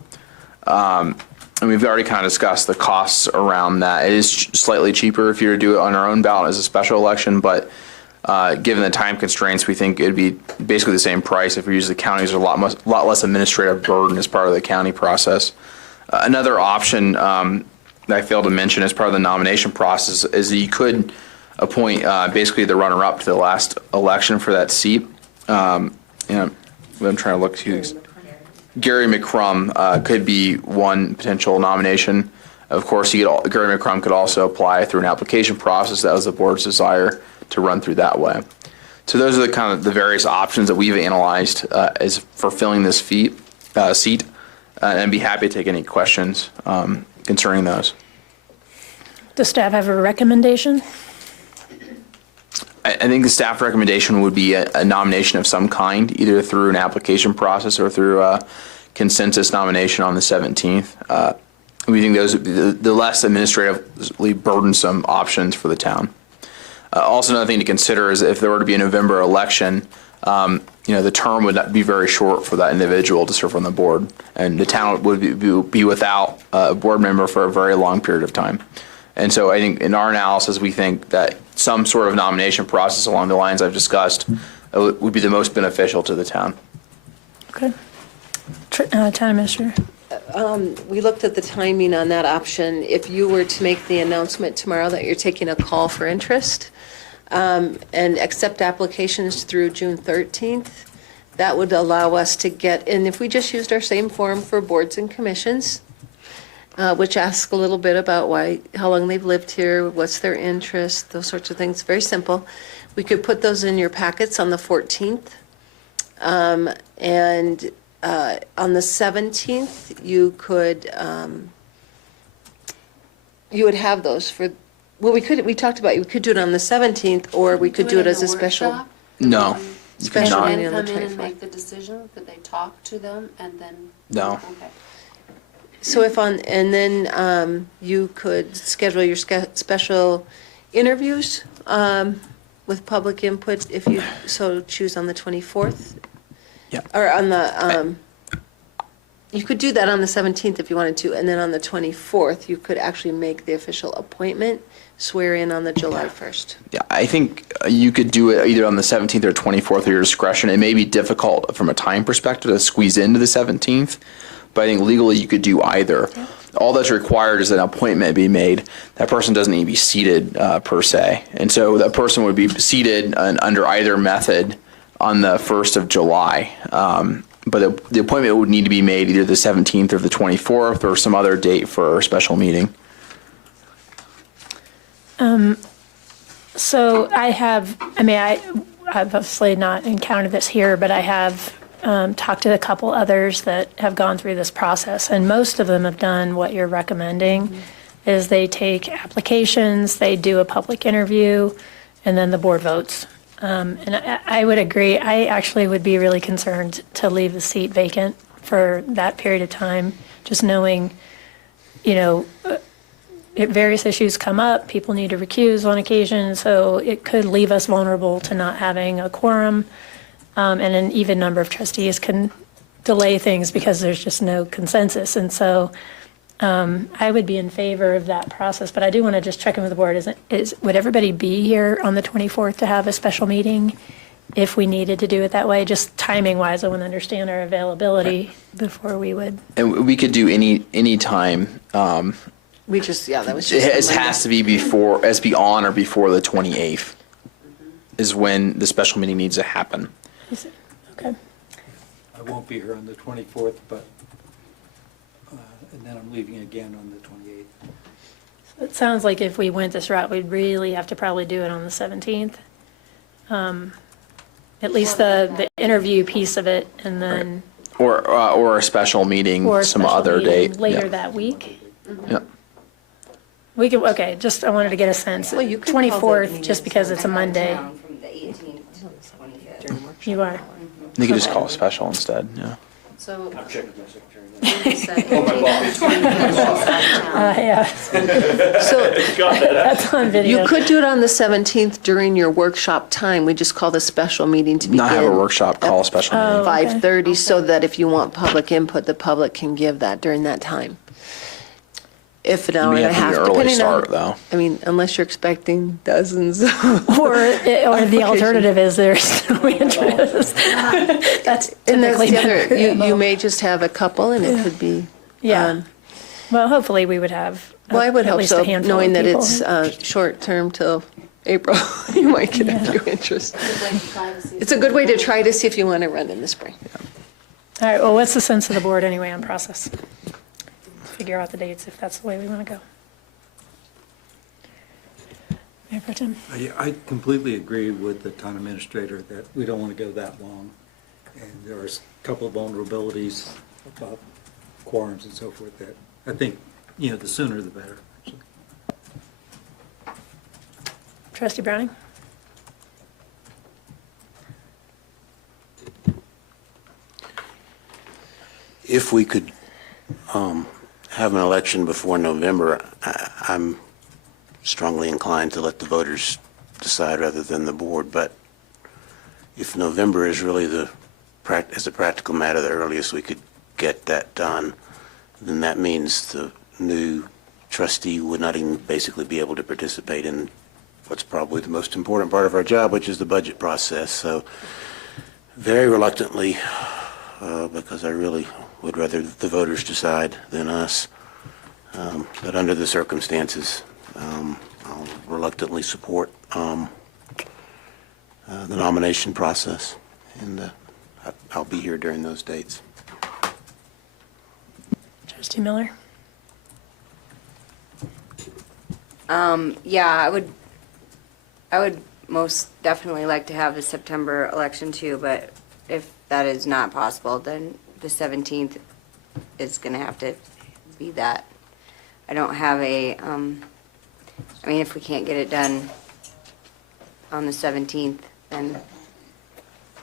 And we've already kind of discussed the costs around that. It is slightly cheaper if you were to do it on our own ballot as a special election, but given the time constraints, we think it'd be basically the same price if we use the counties. A lot less administrative burden as part of the county process. Another option that I failed to mention as part of the nomination process is that you could appoint basically the runner-up to the last election for that seat. I'm trying to look to Gary McCrum could be one potential nomination. Of course, Gary McCrum could also apply through an application process. That was the board's desire to run through that way. So those are the kind of the various options that we've analyzed as for filling this seat, and I'd be happy to take any questions concerning those. Does staff have a recommendation? I think the staff recommendation would be a nomination of some kind, either through an application process or through a consensus nomination on the 17th. We think those would be the less administratively burdensome options for the town. Also, another thing to consider is if there were to be a November election, the term would not be very short for that individual to serve on the board, and the town would be without a board member for a very long period of time. And so I think in our analysis, we think that some sort of nomination process along the lines I've discussed would be the most beneficial to the town. Okay. Town administrator. We looked at the timing on that option. If you were to make the announcement tomorrow that you're taking a call for interest and accept applications through June 13th, that would allow us to get, and if we just used our same form for boards and commissions, which asks a little bit about how long they've lived here, what's their interest, those sorts of things, very simple. We could put those in your packets on the 14th. And on the 17th, you would have those for, well, we talked about, we could do it on the 17th, or we could do it as a special. No. Special Could meeting they on the come in and 24th. make the decision? Could they talk to them and then? No. Okay. So and then you could schedule your special interviews with public input if you so choose on the 24th. Yeah. Or on the, you could do that on the 17th if you wanted to, and then on the 24th, you could actually make the official appointment, swear in on the July 1st. Yeah, I think you could do it either on the 17th or 24th at your discretion. It may be difficult from a time perspective to squeeze into the 17th, but I think legally you could do either. Yeah. All that's required is that an appointment be made. That person doesn't need to be seated per se. And so that person would be seated under either method on the 1st of July. But the appointment would need to be made either the 17th or the 24th or some other date for our special meeting. So I've obviously not encountered this here, but I have talked to a couple others that have gone through this process, and most of them have done what you're recommending, is they take applications, they do a public interview, and then the board votes. And I would agree. I actually would be really concerned to leave the seat vacant for that period of time, just knowing, various issues come up, people need to recuse on occasion, so it could leave us vulnerable to not having a quorum, and an even number of trustees can delay things because there's just no consensus. And so I would be in favor of that process, but I do want to just check in with the board. Would everybody be here on the 24th to have a special meeting if we needed to do it that way? Just timing wise, I want to understand our availability before we would. And we could do any time. That was just. It has to be on or before the 28th is when the special meeting needs to happen. Is it? Okay. I won't be here on the 24th, but, and then I'm leaving again on the 28th. So it sounds like if we went this route, we'd really have to probably do it on the 17th. At least the interview piece of it, and then. Right. Or a special meeting, or some other date. Later that week. Yeah. We could, okay, just, I wanted to get a sense. Well, you could 24th, just because it's a Monday. From the 18th to the 25th. You are. You could just call a special instead, yeah. So. I'm checking with my secretary. Oh, my boss. Yeah, So that's on video. you could do it on the 17th during your workshop time. We just call the special meeting to begin. Not have a workshop, call a special meeting. Oh, okay. 5:30, so that if you want public input, the public can give that during that time. If an You hour may and a have to half, do early depending start, on, though. I mean, unless you're expecting dozens. Or the alternative is there's no interest. That's And that's typically the other, better. you may just have a couple and it could be. Yeah. Well, hopefully we would have Well, I would at hope least a so, handful knowing of that people. it's short-term till April. You might get a few interest. It's a good way to try to see if you want to run in the spring. All right, well, what's the sense of the board anyway on process? Figure out the dates if that's the way we want to go. Mayor Pro Tem? I completely agree with the town administrator that we don't want to go that long. And there are a couple of vulnerabilities about quorums and so forth that I think, the sooner the better, actually. Trustee Browning? If we could have an election before November, I'm strongly inclined to let the voters decide rather than the board. But if November is really as a practical matter, the earliest we could get that done, then that means the new trustee would not even basically be able to participate in what's probably the most important part of our job, which is the budget process. So very reluctantly, because I really would rather the voters decide than us. But under the circumstances, I'll reluctantly support the nomination process, and I'll be here during those dates. Trustee Miller? Yeah, I would most definitely like to have the September election too, but if that is not possible, then the 17th is going to have to be that. I don't have if we can't get it done on the 17th, then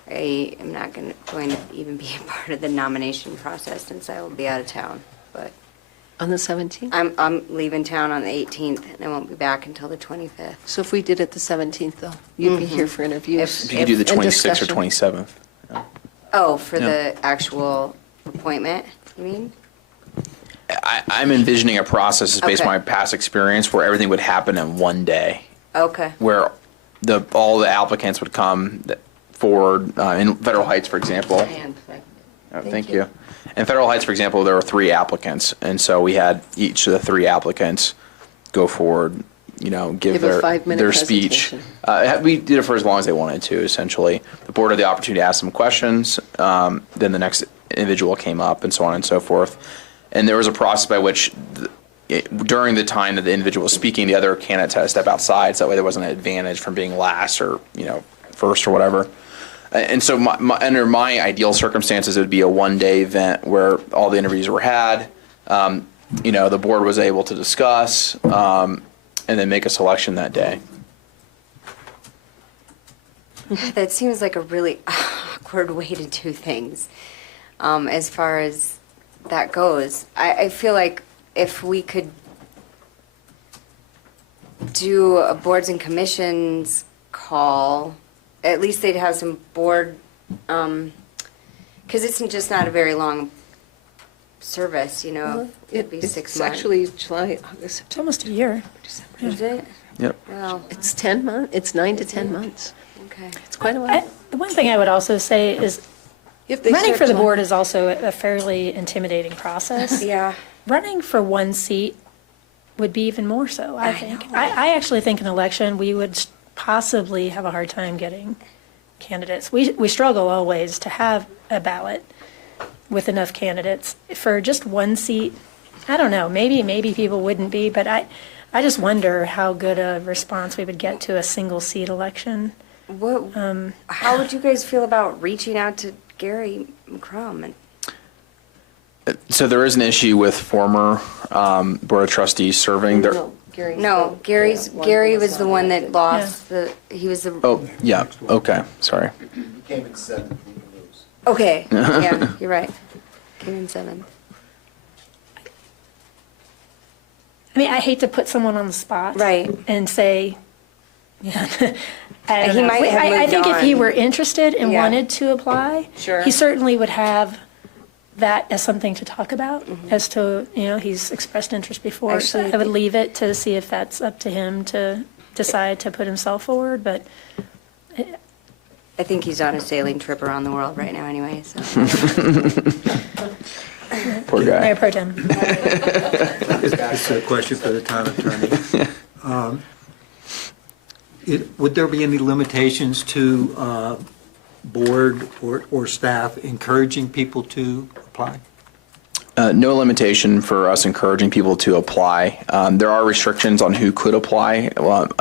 I am not going to even be a part of the nomination process since I will be out of town. But On the 17th? I'm leaving town on the 18th, and I won't be back until the 25th. So if we did it the 17th, though, you'd be here for interviews. If you could do the and 26th or discussion. 27th. Oh, for Yeah. the actual appointment, you mean? I'm envisioning a process based on Okay. my past experience where everything would happen in one day, Okay. where all the applicants would come forward in Federal Heights, for example. Thank you. In Federal Heights, for example, there were 3 applicants, and so we had each of the 3 applicants go forward, give Give a their 5-minute speech. presentation. We did it for as long as they wanted to, essentially. The board had the opportunity to ask some questions, then the next individual came up, and so on and so forth. And there was a process by which, during the time that the individual was speaking, the other candidates had to step outside, so that way there wasn't an advantage from being last or, first or whatever. And so under my ideal circumstances, it would be a one-day event where all the interviews were had, the board was able to discuss, and then make a selection that day. That seems like a really awkward way to do things, as far as that goes. I feel like if we could do a boards and commissions call, at least they'd have some board, because it's just not a very long service, it'd be 6 It's months. actually July, August, It's almost a year. Is it? Yep. Well, it's 10 months, it's 9 to 10 months. okay. It's quite a while. The one thing I would also say is If they running start for the July- board is also a fairly intimidating process. Yeah. Running for one seat would be even more so, I think. I actually think an election, we would possibly have a hard time getting candidates. We struggle always to have a ballot with enough candidates. For just one seat, I don't know, maybe people wouldn't be, but I just wonder how good a response we would get to a single seat election. How would you guys feel about reaching out to Gary McCrum? So there is an issue with former Board of Trustees serving. Gary was the one that lost he was the. Oh, yeah, okay, sorry. Okay, yeah, you're right. June 7th. I mean, I hate to put someone on the spot. Right. And say, yeah, I don't He know. might have I moved think if he on. were interested and Yeah. wanted to apply, Sure. he certainly would have that as something to talk about, as to, he's expressed interest before. So Actually, I would leave it to see if that's up to him to decide to put himself forward, but I think he's on a sailing trip around the world right now anyway, so. Poor guy. Mayor Pro Tem. It's a question for the town attorney. Would there be any limitations to board or staff encouraging people to apply? No limitation for us encouraging people to apply. There are restrictions on who could apply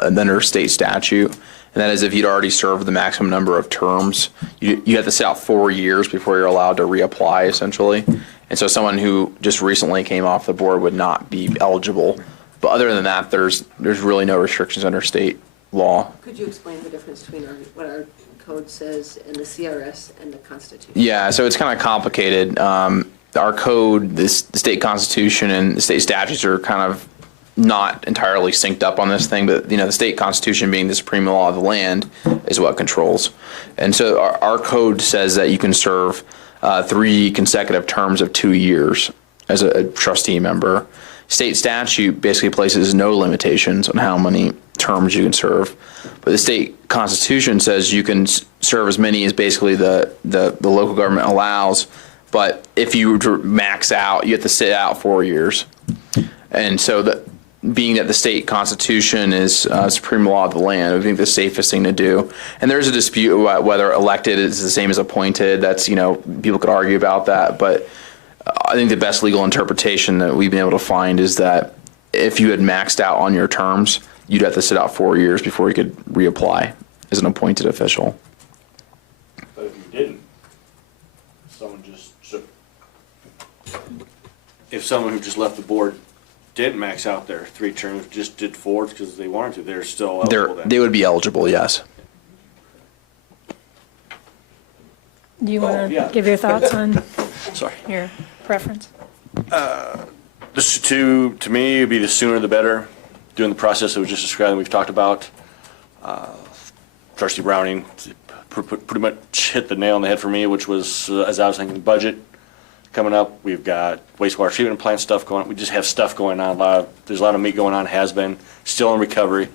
under state statute, and that is if you'd already served the maximum number of terms, you have to sit out 4 years before you're allowed to reapply, essentially. And so someone who just recently came off the board would not be eligible. But other than that, there's really no restrictions under state law. Could you explain the difference between what our code says and the CRS and the Constitution? Yeah, so it's kind of complicated. Our code, the state constitution and the state statutes are kind of not entirely synced up on this thing, but the state constitution being the supreme law of the land is what controls. And so our code says that you can serve 3 consecutive terms of 2 years as a trustee member. State statute basically places no limitations on how many terms you can serve, but the state constitution says you can serve as many as basically the local government allows. But if you were to max out, you have to sit out 4 years. And so being that the state constitution is supreme law of the land, I think the safest thing to do. And there's a dispute about whether elected is the same as appointed. That's, people could argue about that. But I think the best legal interpretation that we've been able to find is that if you had maxed out on your terms, you'd have to sit out 4 years before you could reapply as an appointed official. But if you didn't, if someone who just left the board didn't max out their 3 terms, just did 4 because they wanted to, they're still eligible then? They would be eligible, yes. Do you want to give your thoughts on Sorry. your preference? To me, it'd be the sooner the better. Doing the process that was just described and we've talked about. Trustee Browning pretty much hit the nail on the head for me, which was, as I was thinking, budget coming up. We've got wastewater treatment plant stuff going on. We just have stuff going on. There's a lot of meat going on, has been, still in recovery.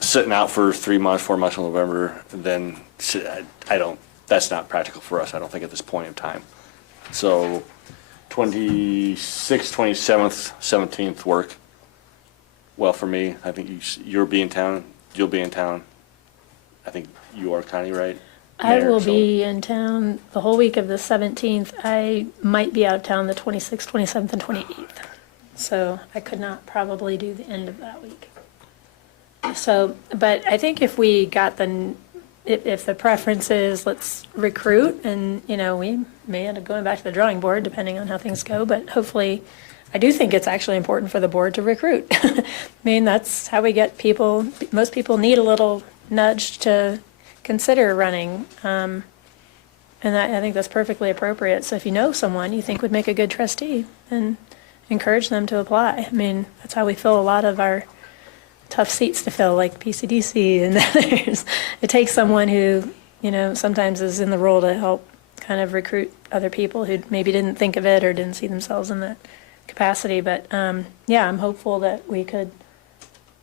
Sitting out for 3 months, 4 months in November, then that's not practical for us, I don't think, at this point in time. So 26th, 27th, 17th work well for me. I think you'll be in town. I think you are, Connie, right? I will be in town the whole week of the 17th. I might be out of town the 26th, 27th, and 28th. So I could not probably do the end of that week. So, but I think if we got if the preference is let's recruit, and, we may end up going back to the drawing board depending on how things go, but hopefully, I do think it's actually important for the board to recruit. I mean, that's how we get people, most people need a little nudge to consider running. And I think that's perfectly appropriate. So if you know someone you think would make a good trustee, then encourage them to apply. I mean, that's how we fill a lot of our tough seats to fill, like PCDC and others. It takes someone who, sometimes is in the role to help kind of recruit other people who maybe didn't think of it or didn't see themselves in that capacity. But yeah, I'm hopeful that we could,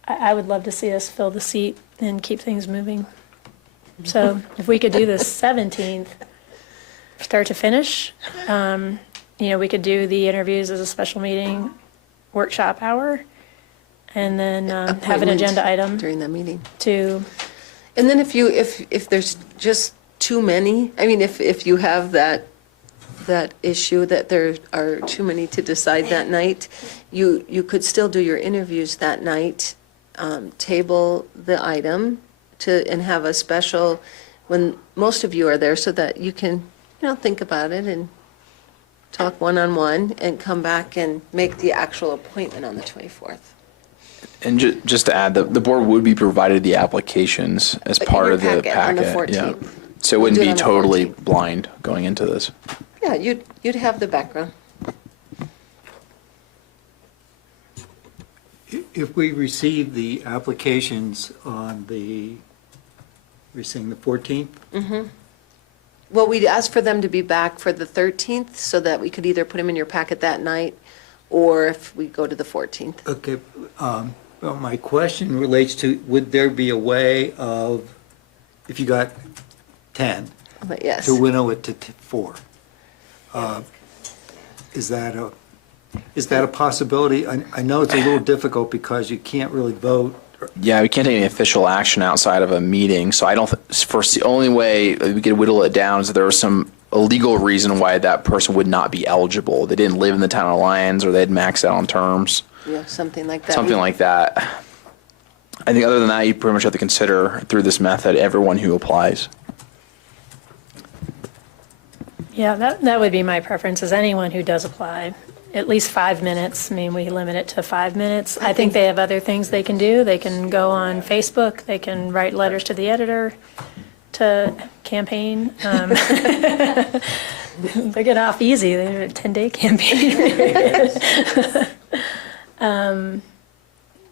I would love to see us fill the seat and keep things moving. So if we could do the 17th, start to finish, we could do the interviews as a special meeting, workshop hour, and then have an agenda item during that meeting. And then if there's just too many, I mean, if you have that issue that there are too many to decide that night, you could still do your interviews that night, table the item and have a special when most of you are there so that you can, think about it and talk one-on-one and come back and make the actual appointment on the 24th. And just to add, the board would be provided the applications as part of the packet. On the 14th. Yeah. So it wouldn't be totally blind going into this. Yeah, you'd have the background. If we receive the applications on we're saying the 14th? Mm-hmm. Well, we'd ask for them to be back for the 13th so that we could either put them in your packet that night or if we go to the 14th. Okay, well, my question relates to, would there be a way of, if you got 10, But yes. to winnow it to 4? Is that a possibility? I know it's a little difficult because you can't really vote. Yeah, we can't take any official action outside of a meeting, so I don't, first, the only way we could whittle it down is if there was some illegal reason why that person would not be eligible. They didn't live in the town of Lyons, or they'd maxed out on terms. Yeah, something like that. Something like that. I think other than that, you pretty much have to consider through this method everyone who applies. Yeah, that would be my preference, is anyone who does apply, at least 5 minutes. I mean, we limit it to 5 minutes. I think they have other things they can do. They can go on Facebook, they can write letters to the editor, to campaign. They get off easy, they're a 10-day campaign.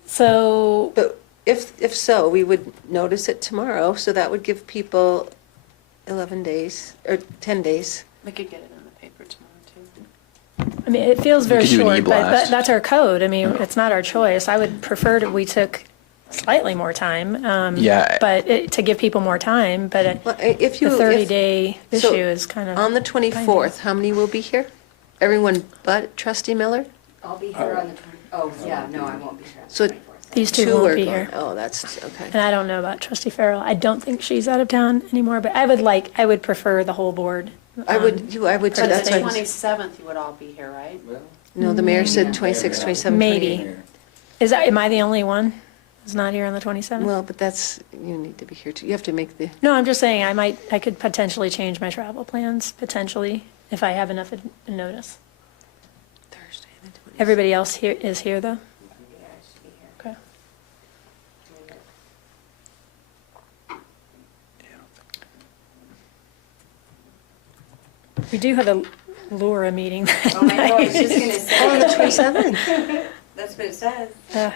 So. But if so, we would notice it tomorrow, so that would give people 11 days, or 10 days. We could get it in the paper tomorrow, too. I mean, it feels very could do an short, but e-blast. that's our code. I mean, it's not our choice. I would prefer that we took slightly more time. Yeah. But to give people more time, but Well, if you. the 30-day so issue is kind of. On the 24th, how many will be here? Everyone but Trustee Miller? I'll be here on the 20, yeah, no, I won't be here on the So 24th. These two are won't be gone. here. Oh, that's, okay. And I don't know about Trustee Farrell. I don't think she's out of town anymore, but I would prefer the whole board. I would, that's But what the I'm- 27th, you would all be here, right? No, the mayor said 26, 27, 28. Maybe. Am I the only one who's not here on the 27th? Well, but you need to be here too. You have to make the, No, I'm just saying I could potentially change my travel plans, potentially, if I have enough notice. Thursday, the 26th. Everybody else here is here, though? Okay. We do have a Laura meeting that Oh, I know, I was night. just gonna say. Oh, the 27th. That's what it says.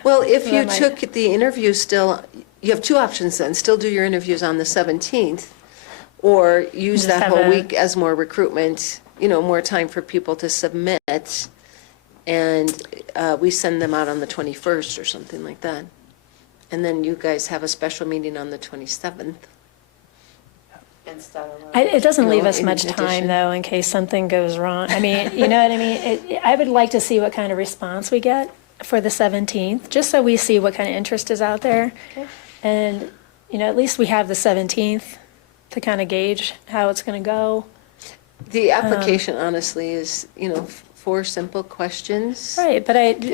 Well, if So you that might- took the interview still, you have two options then. Still do your interviews on the 17th, or use Just that have whole a- week as more recruitment, more time for people to submit, and we send them out on the 21st or something like that. And then you guys have a special meeting on the 27th. Instead of. It doesn't leave us in much addition. time, though, in case something goes wrong. I mean, you know what I mean? I would like to see what kind of response we get for the 17th, just so we see what kind of interest is out there. And, at least we have the 17th to kind of gauge how it's going to go. The application honestly is, 4 simple questions. Right, but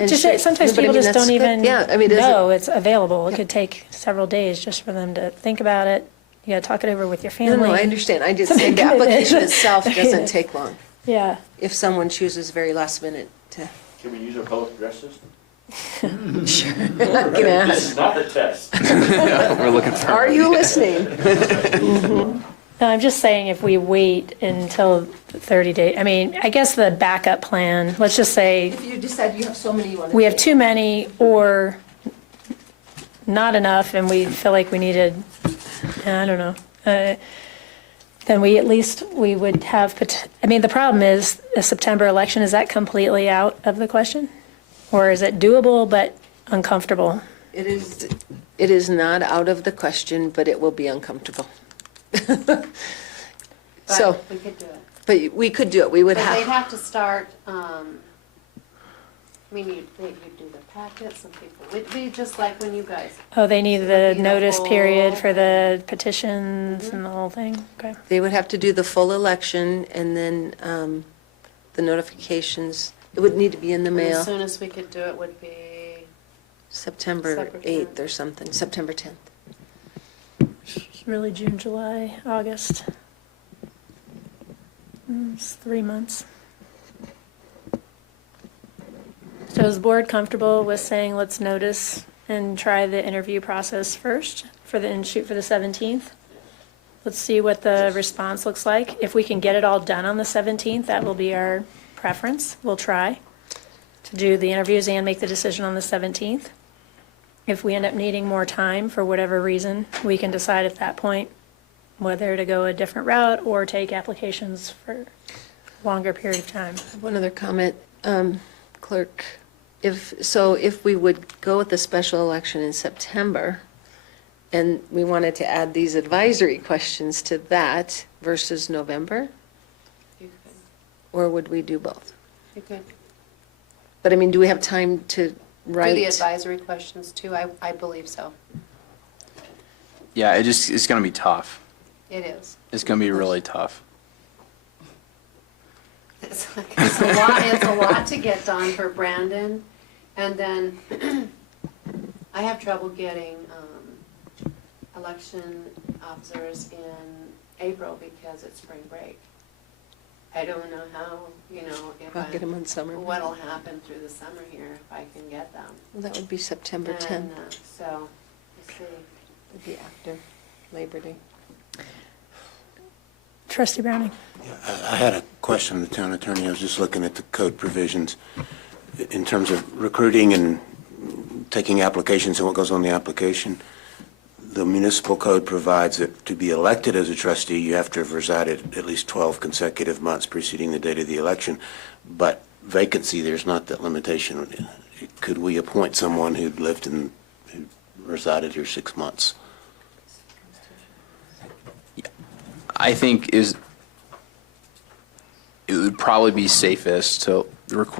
sure- sometimes but I people mean, just that's don't good. even Yeah, I mean, is it- know it's available. It could take several days just for them to think about it. You got to talk it over with your family. No, I understand. I just To say make the a application decision. itself doesn't take long. Yeah. If someone chooses very last minute to. Can we use our public address system? Sure. I'm not gonna This is ask. not the test. We're looking for. Are you listening? No, I'm just saying if we wait until the 30 days, I mean, I guess the backup plan, let's just say If you decide you have so many you want to. we have too many or not enough and we feel like we needed, I don't know, then we would have, the problem is a September election, is that completely out of the question? Or is it doable but uncomfortable? It is not out of the question, but it will be uncomfortable. So, But we could do it. but we could do it. We would But they'd have, have to start, you'd do the packet, some people, it'd be just like when you guys. Oh, they need the Looking at notice whole- period for the petitions and the whole thing? Okay. they would have to do the full election and then the notifications. It would need to be in the And mail as soon as we could do it would be, September September 8th or something, September 10th. It's really June, July, August. It's 3 months. So is the board comfortable with saying let's notice and try the interview process first and shoot for the 17th? Let's see what the response looks like. If we can get it all done on the 17th, that will be our preference. We'll try to do the interviews and make the decision on the 17th. If we end up needing more time for whatever reason, we can decide at that point whether to go a different route or take applications for a longer period of time. One other comment, Clerk, if we would go with the special election in September, and we wanted to add these advisory questions to that versus November, You could. or would we do both? You could. But I mean, do we have time to write? Do the advisory questions too? I believe so. Yeah, it's going to be tough. It is. It's going to be really tough. It's a lot to get done for Brandon. And then I have trouble getting election officers in April because it's spring break. I don't know how, if I'll get them on summer. what'll happen through the summer here if I can get them. Well, that would be September And, 10th. So, we'll see. It'd be after Labor Day. Trustee Browning. I had a question of the town attorney. I was just looking at the code provisions in terms of recruiting and taking applications and what goes on the application. The municipal code provides that to be elected as a trustee, you have to have resided at least 12 consecutive months preceding the date of the election. But vacancy, there's not that limitation. Could we appoint someone who resided here 6 months? I think it would probably be safest to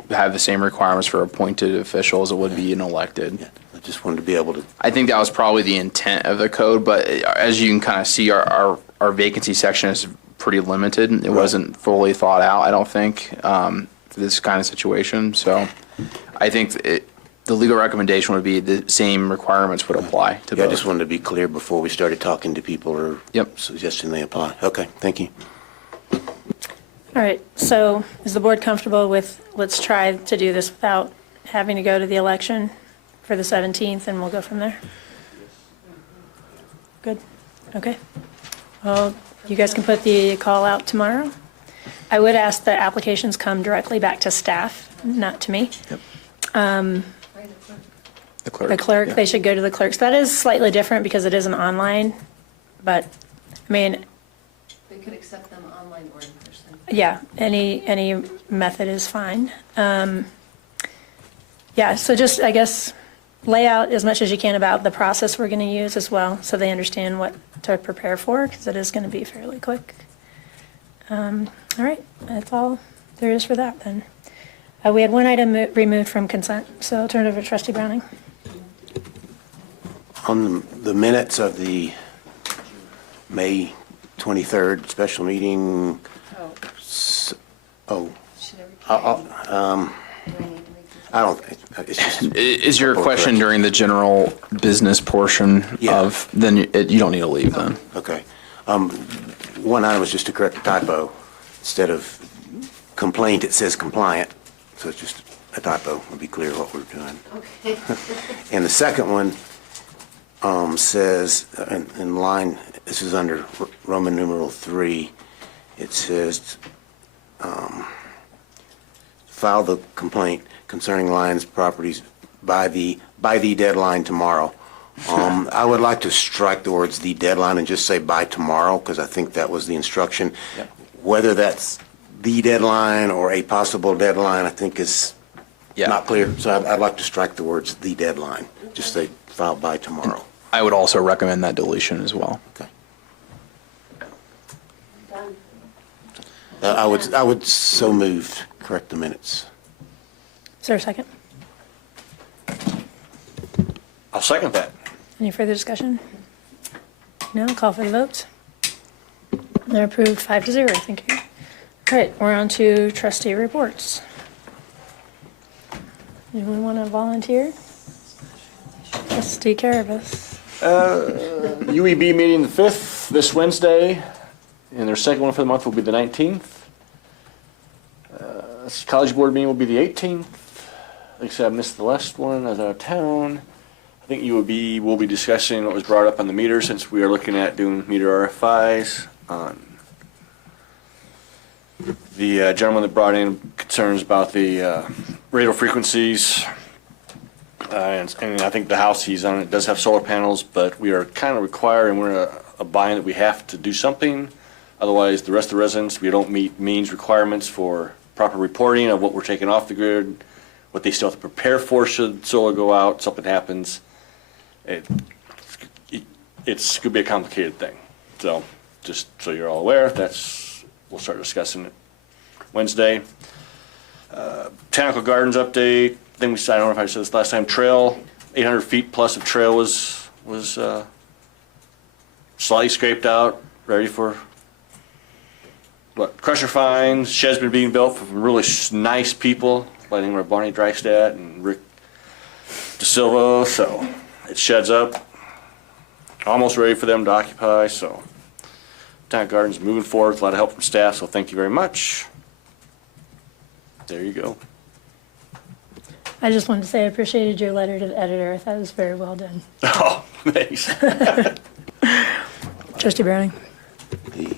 have the same requirements for appointed officials as it would be an elected. Yeah, I just wanted to be able to. I think that was probably the intent of the code, but as you can kind of see, our vacancy section is pretty limited. It wasn't fully thought out, I don't think, for this kind of situation. So I think the legal recommendation would be the same requirements would apply to both. I just wanted to be clear before we started talking to people or suggesting they apply. Okay, thank you. All right, so is the board comfortable with, let's try to do this without having to go to the election for the 17th, and we'll go from there? Good, okay. Well, you guys can put the call out tomorrow. I would ask that applications come directly back to staff, not to me. The clerk. The clerk, yeah. they should go to the clerks. That is slightly different because it isn't online, but, I mean, They could accept them online or in person. yeah, any method is fine. Yeah, so just, I guess, lay out as much as you can about the process we're going to use as well, so they understand what to prepare for, because it is going to be fairly quick. All right, that's all there is for that then. We had one item removed from consent, so I'll turn it over to Trustee Browning. On the minutes of the May 23rd special meeting. I don't, it's just. Is your question during the general business portion of, then you don't need to leave then? Okay. One item was just to correct the typo. Instead of complaint, it says compliant. So it's just a typo. We'll be clear what we're doing. Okay. And the second one says, in line, this is under Roman numeral 3, it says, file the complaint concerning Lions properties by the deadline tomorrow. I would like to strike the words "the deadline" and just say "by tomorrow," because I think that was the instruction. Yep. Whether that's the deadline or a possible deadline, I think is not clear. So I'd like to strike the words "the deadline." Just say "file by tomorrow." I would also recommend that deletion as well. Okay. Done. I would so move. Correct the minutes. Is there a second? I'll second that. Any further discussion? No, call for the votes. They're approved 5-0, thank you. All right, we're on to trustee reports. Anyone want to volunteer? Trustee Carabas. UEB meeting the 5th, this Wednesday, and their second one for the month will be the 19th. College board meeting will be the 18th. Like I said, I missed the last one. I was out of town. I think we'll be discussing what was brought up on the meter, since we are looking at doing meter RFIs on the gentleman that brought in concerns about the radio frequencies. And I think the house he's on, it does have solar panels, but we are kind of required, and we're a bind that we have to do something. Otherwise, the rest of the residents, we don't meet means requirements for proper reporting of what we're taking off the grid, what they still have to prepare for should solar go out, something happens. It's going to be a complicated thing. So just so you're all aware, we'll start discussing it Wednesday. Botanical Gardens update. I don't know if I said this last time. Trail, 800 feet plus of trail was slightly scraped out, ready for crusher fines. Shed's been being built from really nice people, like Barney Drystad and Rick DeSilva. So it sheds up, almost ready for them to occupy. So Botanical Gardens moving forward with a lot of help from staff. So thank you very much. There you go. I just wanted to say I appreciated your letter to the editor. I thought it was very well done. Oh, thanks. Trustee Browning. The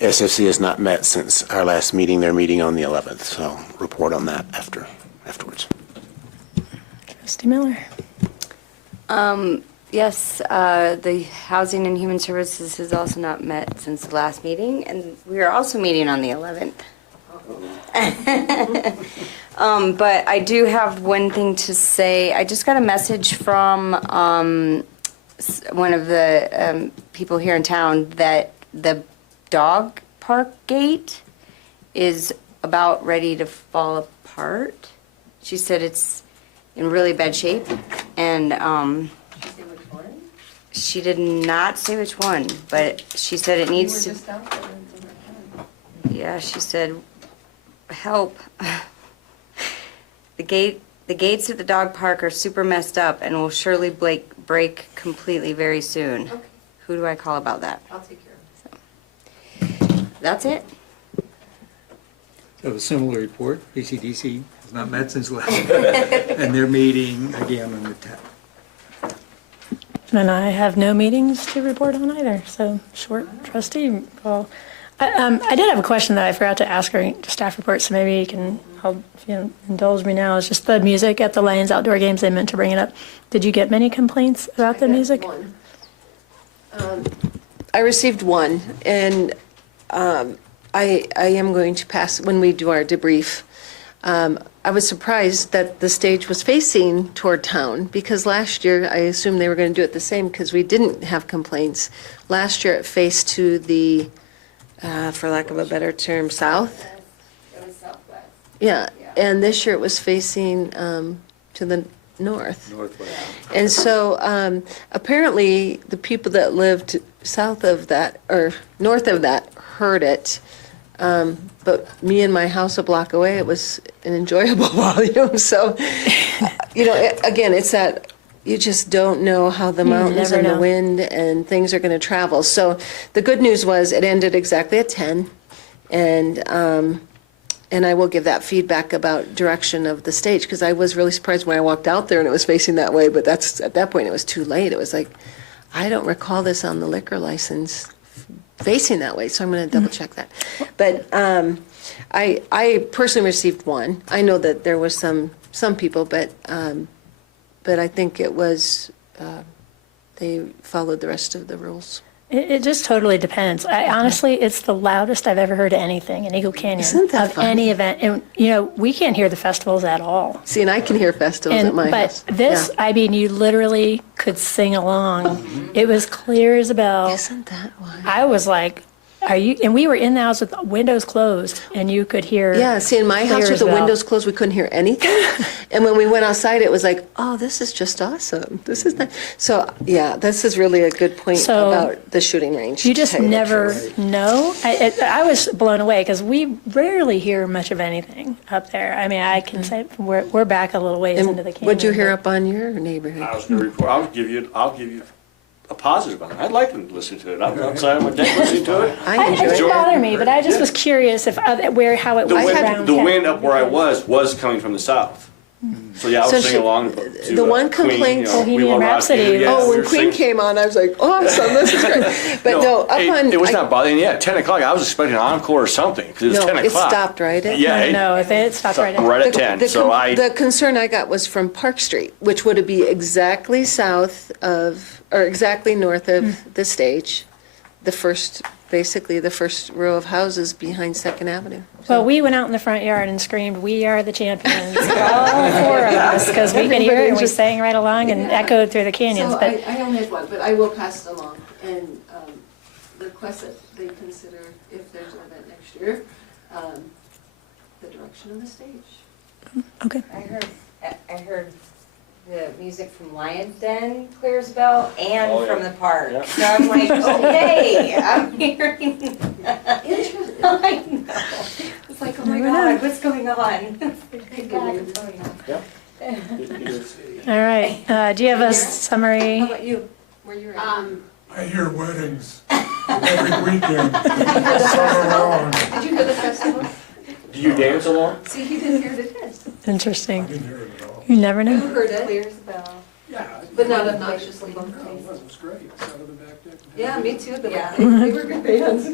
SFC has not met since our last meeting. They're meeting on the 11th, so report on that afterwards. Trustee Miller. Yes, the Housing and Human Services has also not met since the last meeting, and we are also meeting on the 11th. But I do have one thing to say. I just got a message from one of the people here in town that the dog park gate is about ready to fall apart. She said it's in really bad shape, and she did not say which one, but she said it needs to. Yeah, she said, help. The gates at the dog park are super messed up and will surely break completely very soon. Okay. Who do I call about that? I'll take care of it. So, that's it. So a similar report, PCDC has not met since last, and they're meeting again on the 10th. And I have no meetings to report on either, so short trustee. Well, I did have a question that I forgot to ask her staff report, so maybe you can indulge me now. It's just the music at the Lions outdoor games. They meant to bring it up. Did you get many complaints about the music? One. I received one, and I am going to pass when we do our debrief. I was surprised that the stage was facing toward town, because last year I assumed they were going to do it the same because we didn't have complaints. Last year it faced to the, for lack of a better term, south. It was southwest. Yeah, and this year it was facing to the north. Northwest. And so apparently the people that lived south of that, or north of that, heard it. But me and my house a block away, it was an enjoyable volume. So, again, it's that you just don't know how the mountains and the wind and things are going to travel. So the good news was it ended exactly at 10. And I will give that feedback about direction of the stage, because I was really surprised when I walked out there and it was facing that way. But at that point, it was too late. It was like, I don't recall this on the liquor license facing that way, so I'm going to double check that. But I personally received one. I know that there was some people, but I think it was they followed the rest of the rules. It just totally depends. Honestly, it's the loudest I've ever heard anything in Eagle Canyon. Isn't that of fun? Any event. And, we can't hear the festivals at all. See, and I can hear festivals at my house. But this, Yeah. I mean, you literally could sing along. It was clear as a bell. Isn't that why? I was like, are you? And we were in the house with the windows closed, and you could hear. Yeah, see, in my clear house with as the bell. windows closed, we couldn't hear anything. And when we went outside, it was like, oh, this is just awesome. This is nice. So, yeah, this is really a good point So, about the shooting range. You to just tell you the never truth. know. I was blown away because we rarely hear much of anything up there. I mean, I can say we're back a little ways into the canyon. What'd you hear up on your neighborhood? I was going to report. I'll give you a positive on it. I'd like to listen to it. I was outside on my deck listening to it. It didn't bother me, but I just was curious if how it The was wind, around the town. wind up where I was coming from the south. So yeah, I was So singing she- along to the one Queen, complaint- you know, Bohemian We Will Rock Rhapsody. You. Yeah, Oh, we when were Queen singing- came on, I was like, awesome, this is great. But no, up on. It was I- not bothering, yeah, 10 o'clock, I was expecting an encore or something, because it was 10 No, it o'clock. stopped right at. Yeah. No, it stopped right at. Right at 10, so The concern I got was from Park Street, which would be exactly south of, or exactly north of the stage, basically the first row of houses behind Second Avenue. Well, we went out in the front yard and screamed, "We are the champions!" All four of us, because we could hear it and we sang right along and echoed through the canyons. So But I only have one, but I will pass it along and request that they consider, if there's an event next year, the direction of the stage. okay. I heard the music from Lion's Den, Clearsville, and Oh, yeah. from the park. Yeah. So I'm like, okay, I'm hearing. Interesting. I know. It's like, oh my Never know. God, what's going on? What's going on? All right. Do you have a summary? How about you? Where you're at? I hear weddings every weekend, summer long. Did you hear the festival? Do you dance along? See, he didn't hear it is. Interesting. Didn't hear it at all. You never You know. heard it, Clearsville. Yeah. but not obnoxiously. No, it was great. Sat in the back deck. Yeah, me too, but Yeah. they were good bands.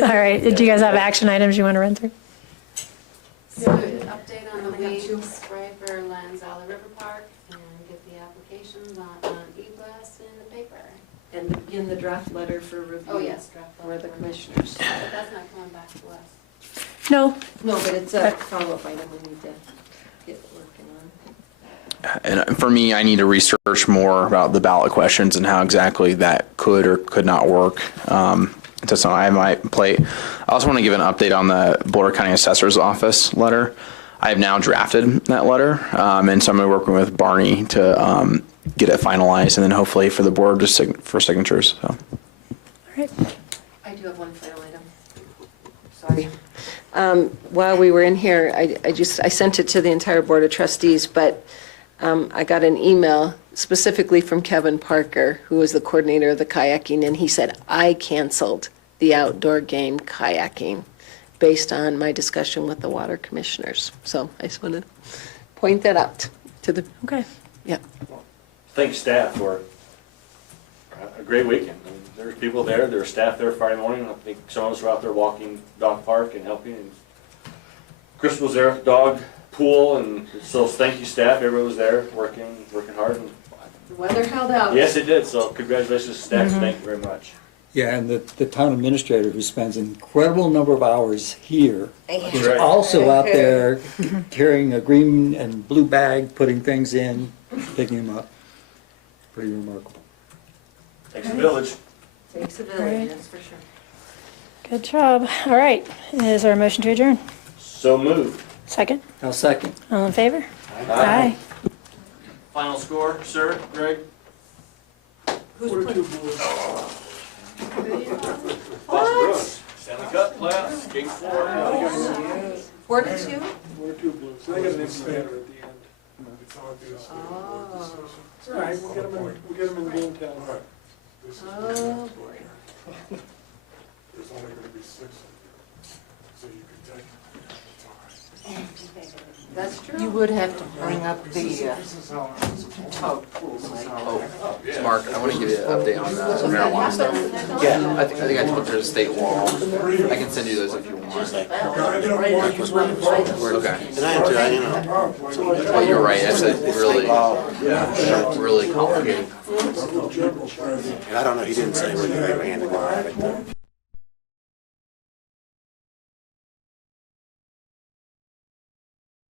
All right. Do you guys have action items you want to run through? So update on the weed spray for Lanzala River Park and get the applications on e-blast in the paper. And begin the draft letter for review. Oh, yes, draft For the letter. commissioners. But that's not coming back to us. No. No, but it's a follow-up item we need to get working on. And for me, I need to research more about the ballot questions and how exactly that could or could not work. That's on I might play. I also want to give an update on the Boulder County Assessor's Office letter. I have now drafted that letter, and so I'm working with Barney to get it finalized, and then hopefully for the board for signatures. So. All right. I do have one final item. Sorry. While we were in here, I sent it to the entire Board of Trustees, but I got an email specifically from Kevin Parker, who was the coordinator of the kayaking, and he said, I canceled the outdoor game kayaking based on my discussion with the water commissioners. So I just wanted to point that out to the, Okay. yeah. Thank staff for a great weekend. I mean, there were people there, there was staff there Friday morning. I think some of us were out there walking dog park and helping. And Chris was there, dog pool, and so thank you staff. Everybody was there working hard. And The weather held out. yes, it did. So congratulations to staff. Thank you very much. Yeah, and the town administrator, who spends an incredible number of hours here, is right. also out there carrying a green and blue bag, putting things in, picking them up. Pretty remarkable. Thanks to the village. Takes a Right. village, that's for sure. Good job. All right. Is there a motion to adjourn? So moved. Second? Now, second. All in favor? Aye. Final score, sir, Greg? Boston Bruins. Stanley Cup playoffs, game 4. 4-2? 4-2 Blues. I got an empty banner at the end. It's obvious. Oh. It's all right, we'll get them in game 10. Oh, boy. There's only going to be 6 of you, so you can take That's true. You would have to bring up the tote. Mark, I want to give you an update on the marijuana stuff. Yeah. I think I told you there's a state law. I can send you those if you want. Okay. And I am too, you know. Well, you're right. It's a really complicated. And I don't know, he didn't say whether they were handing it.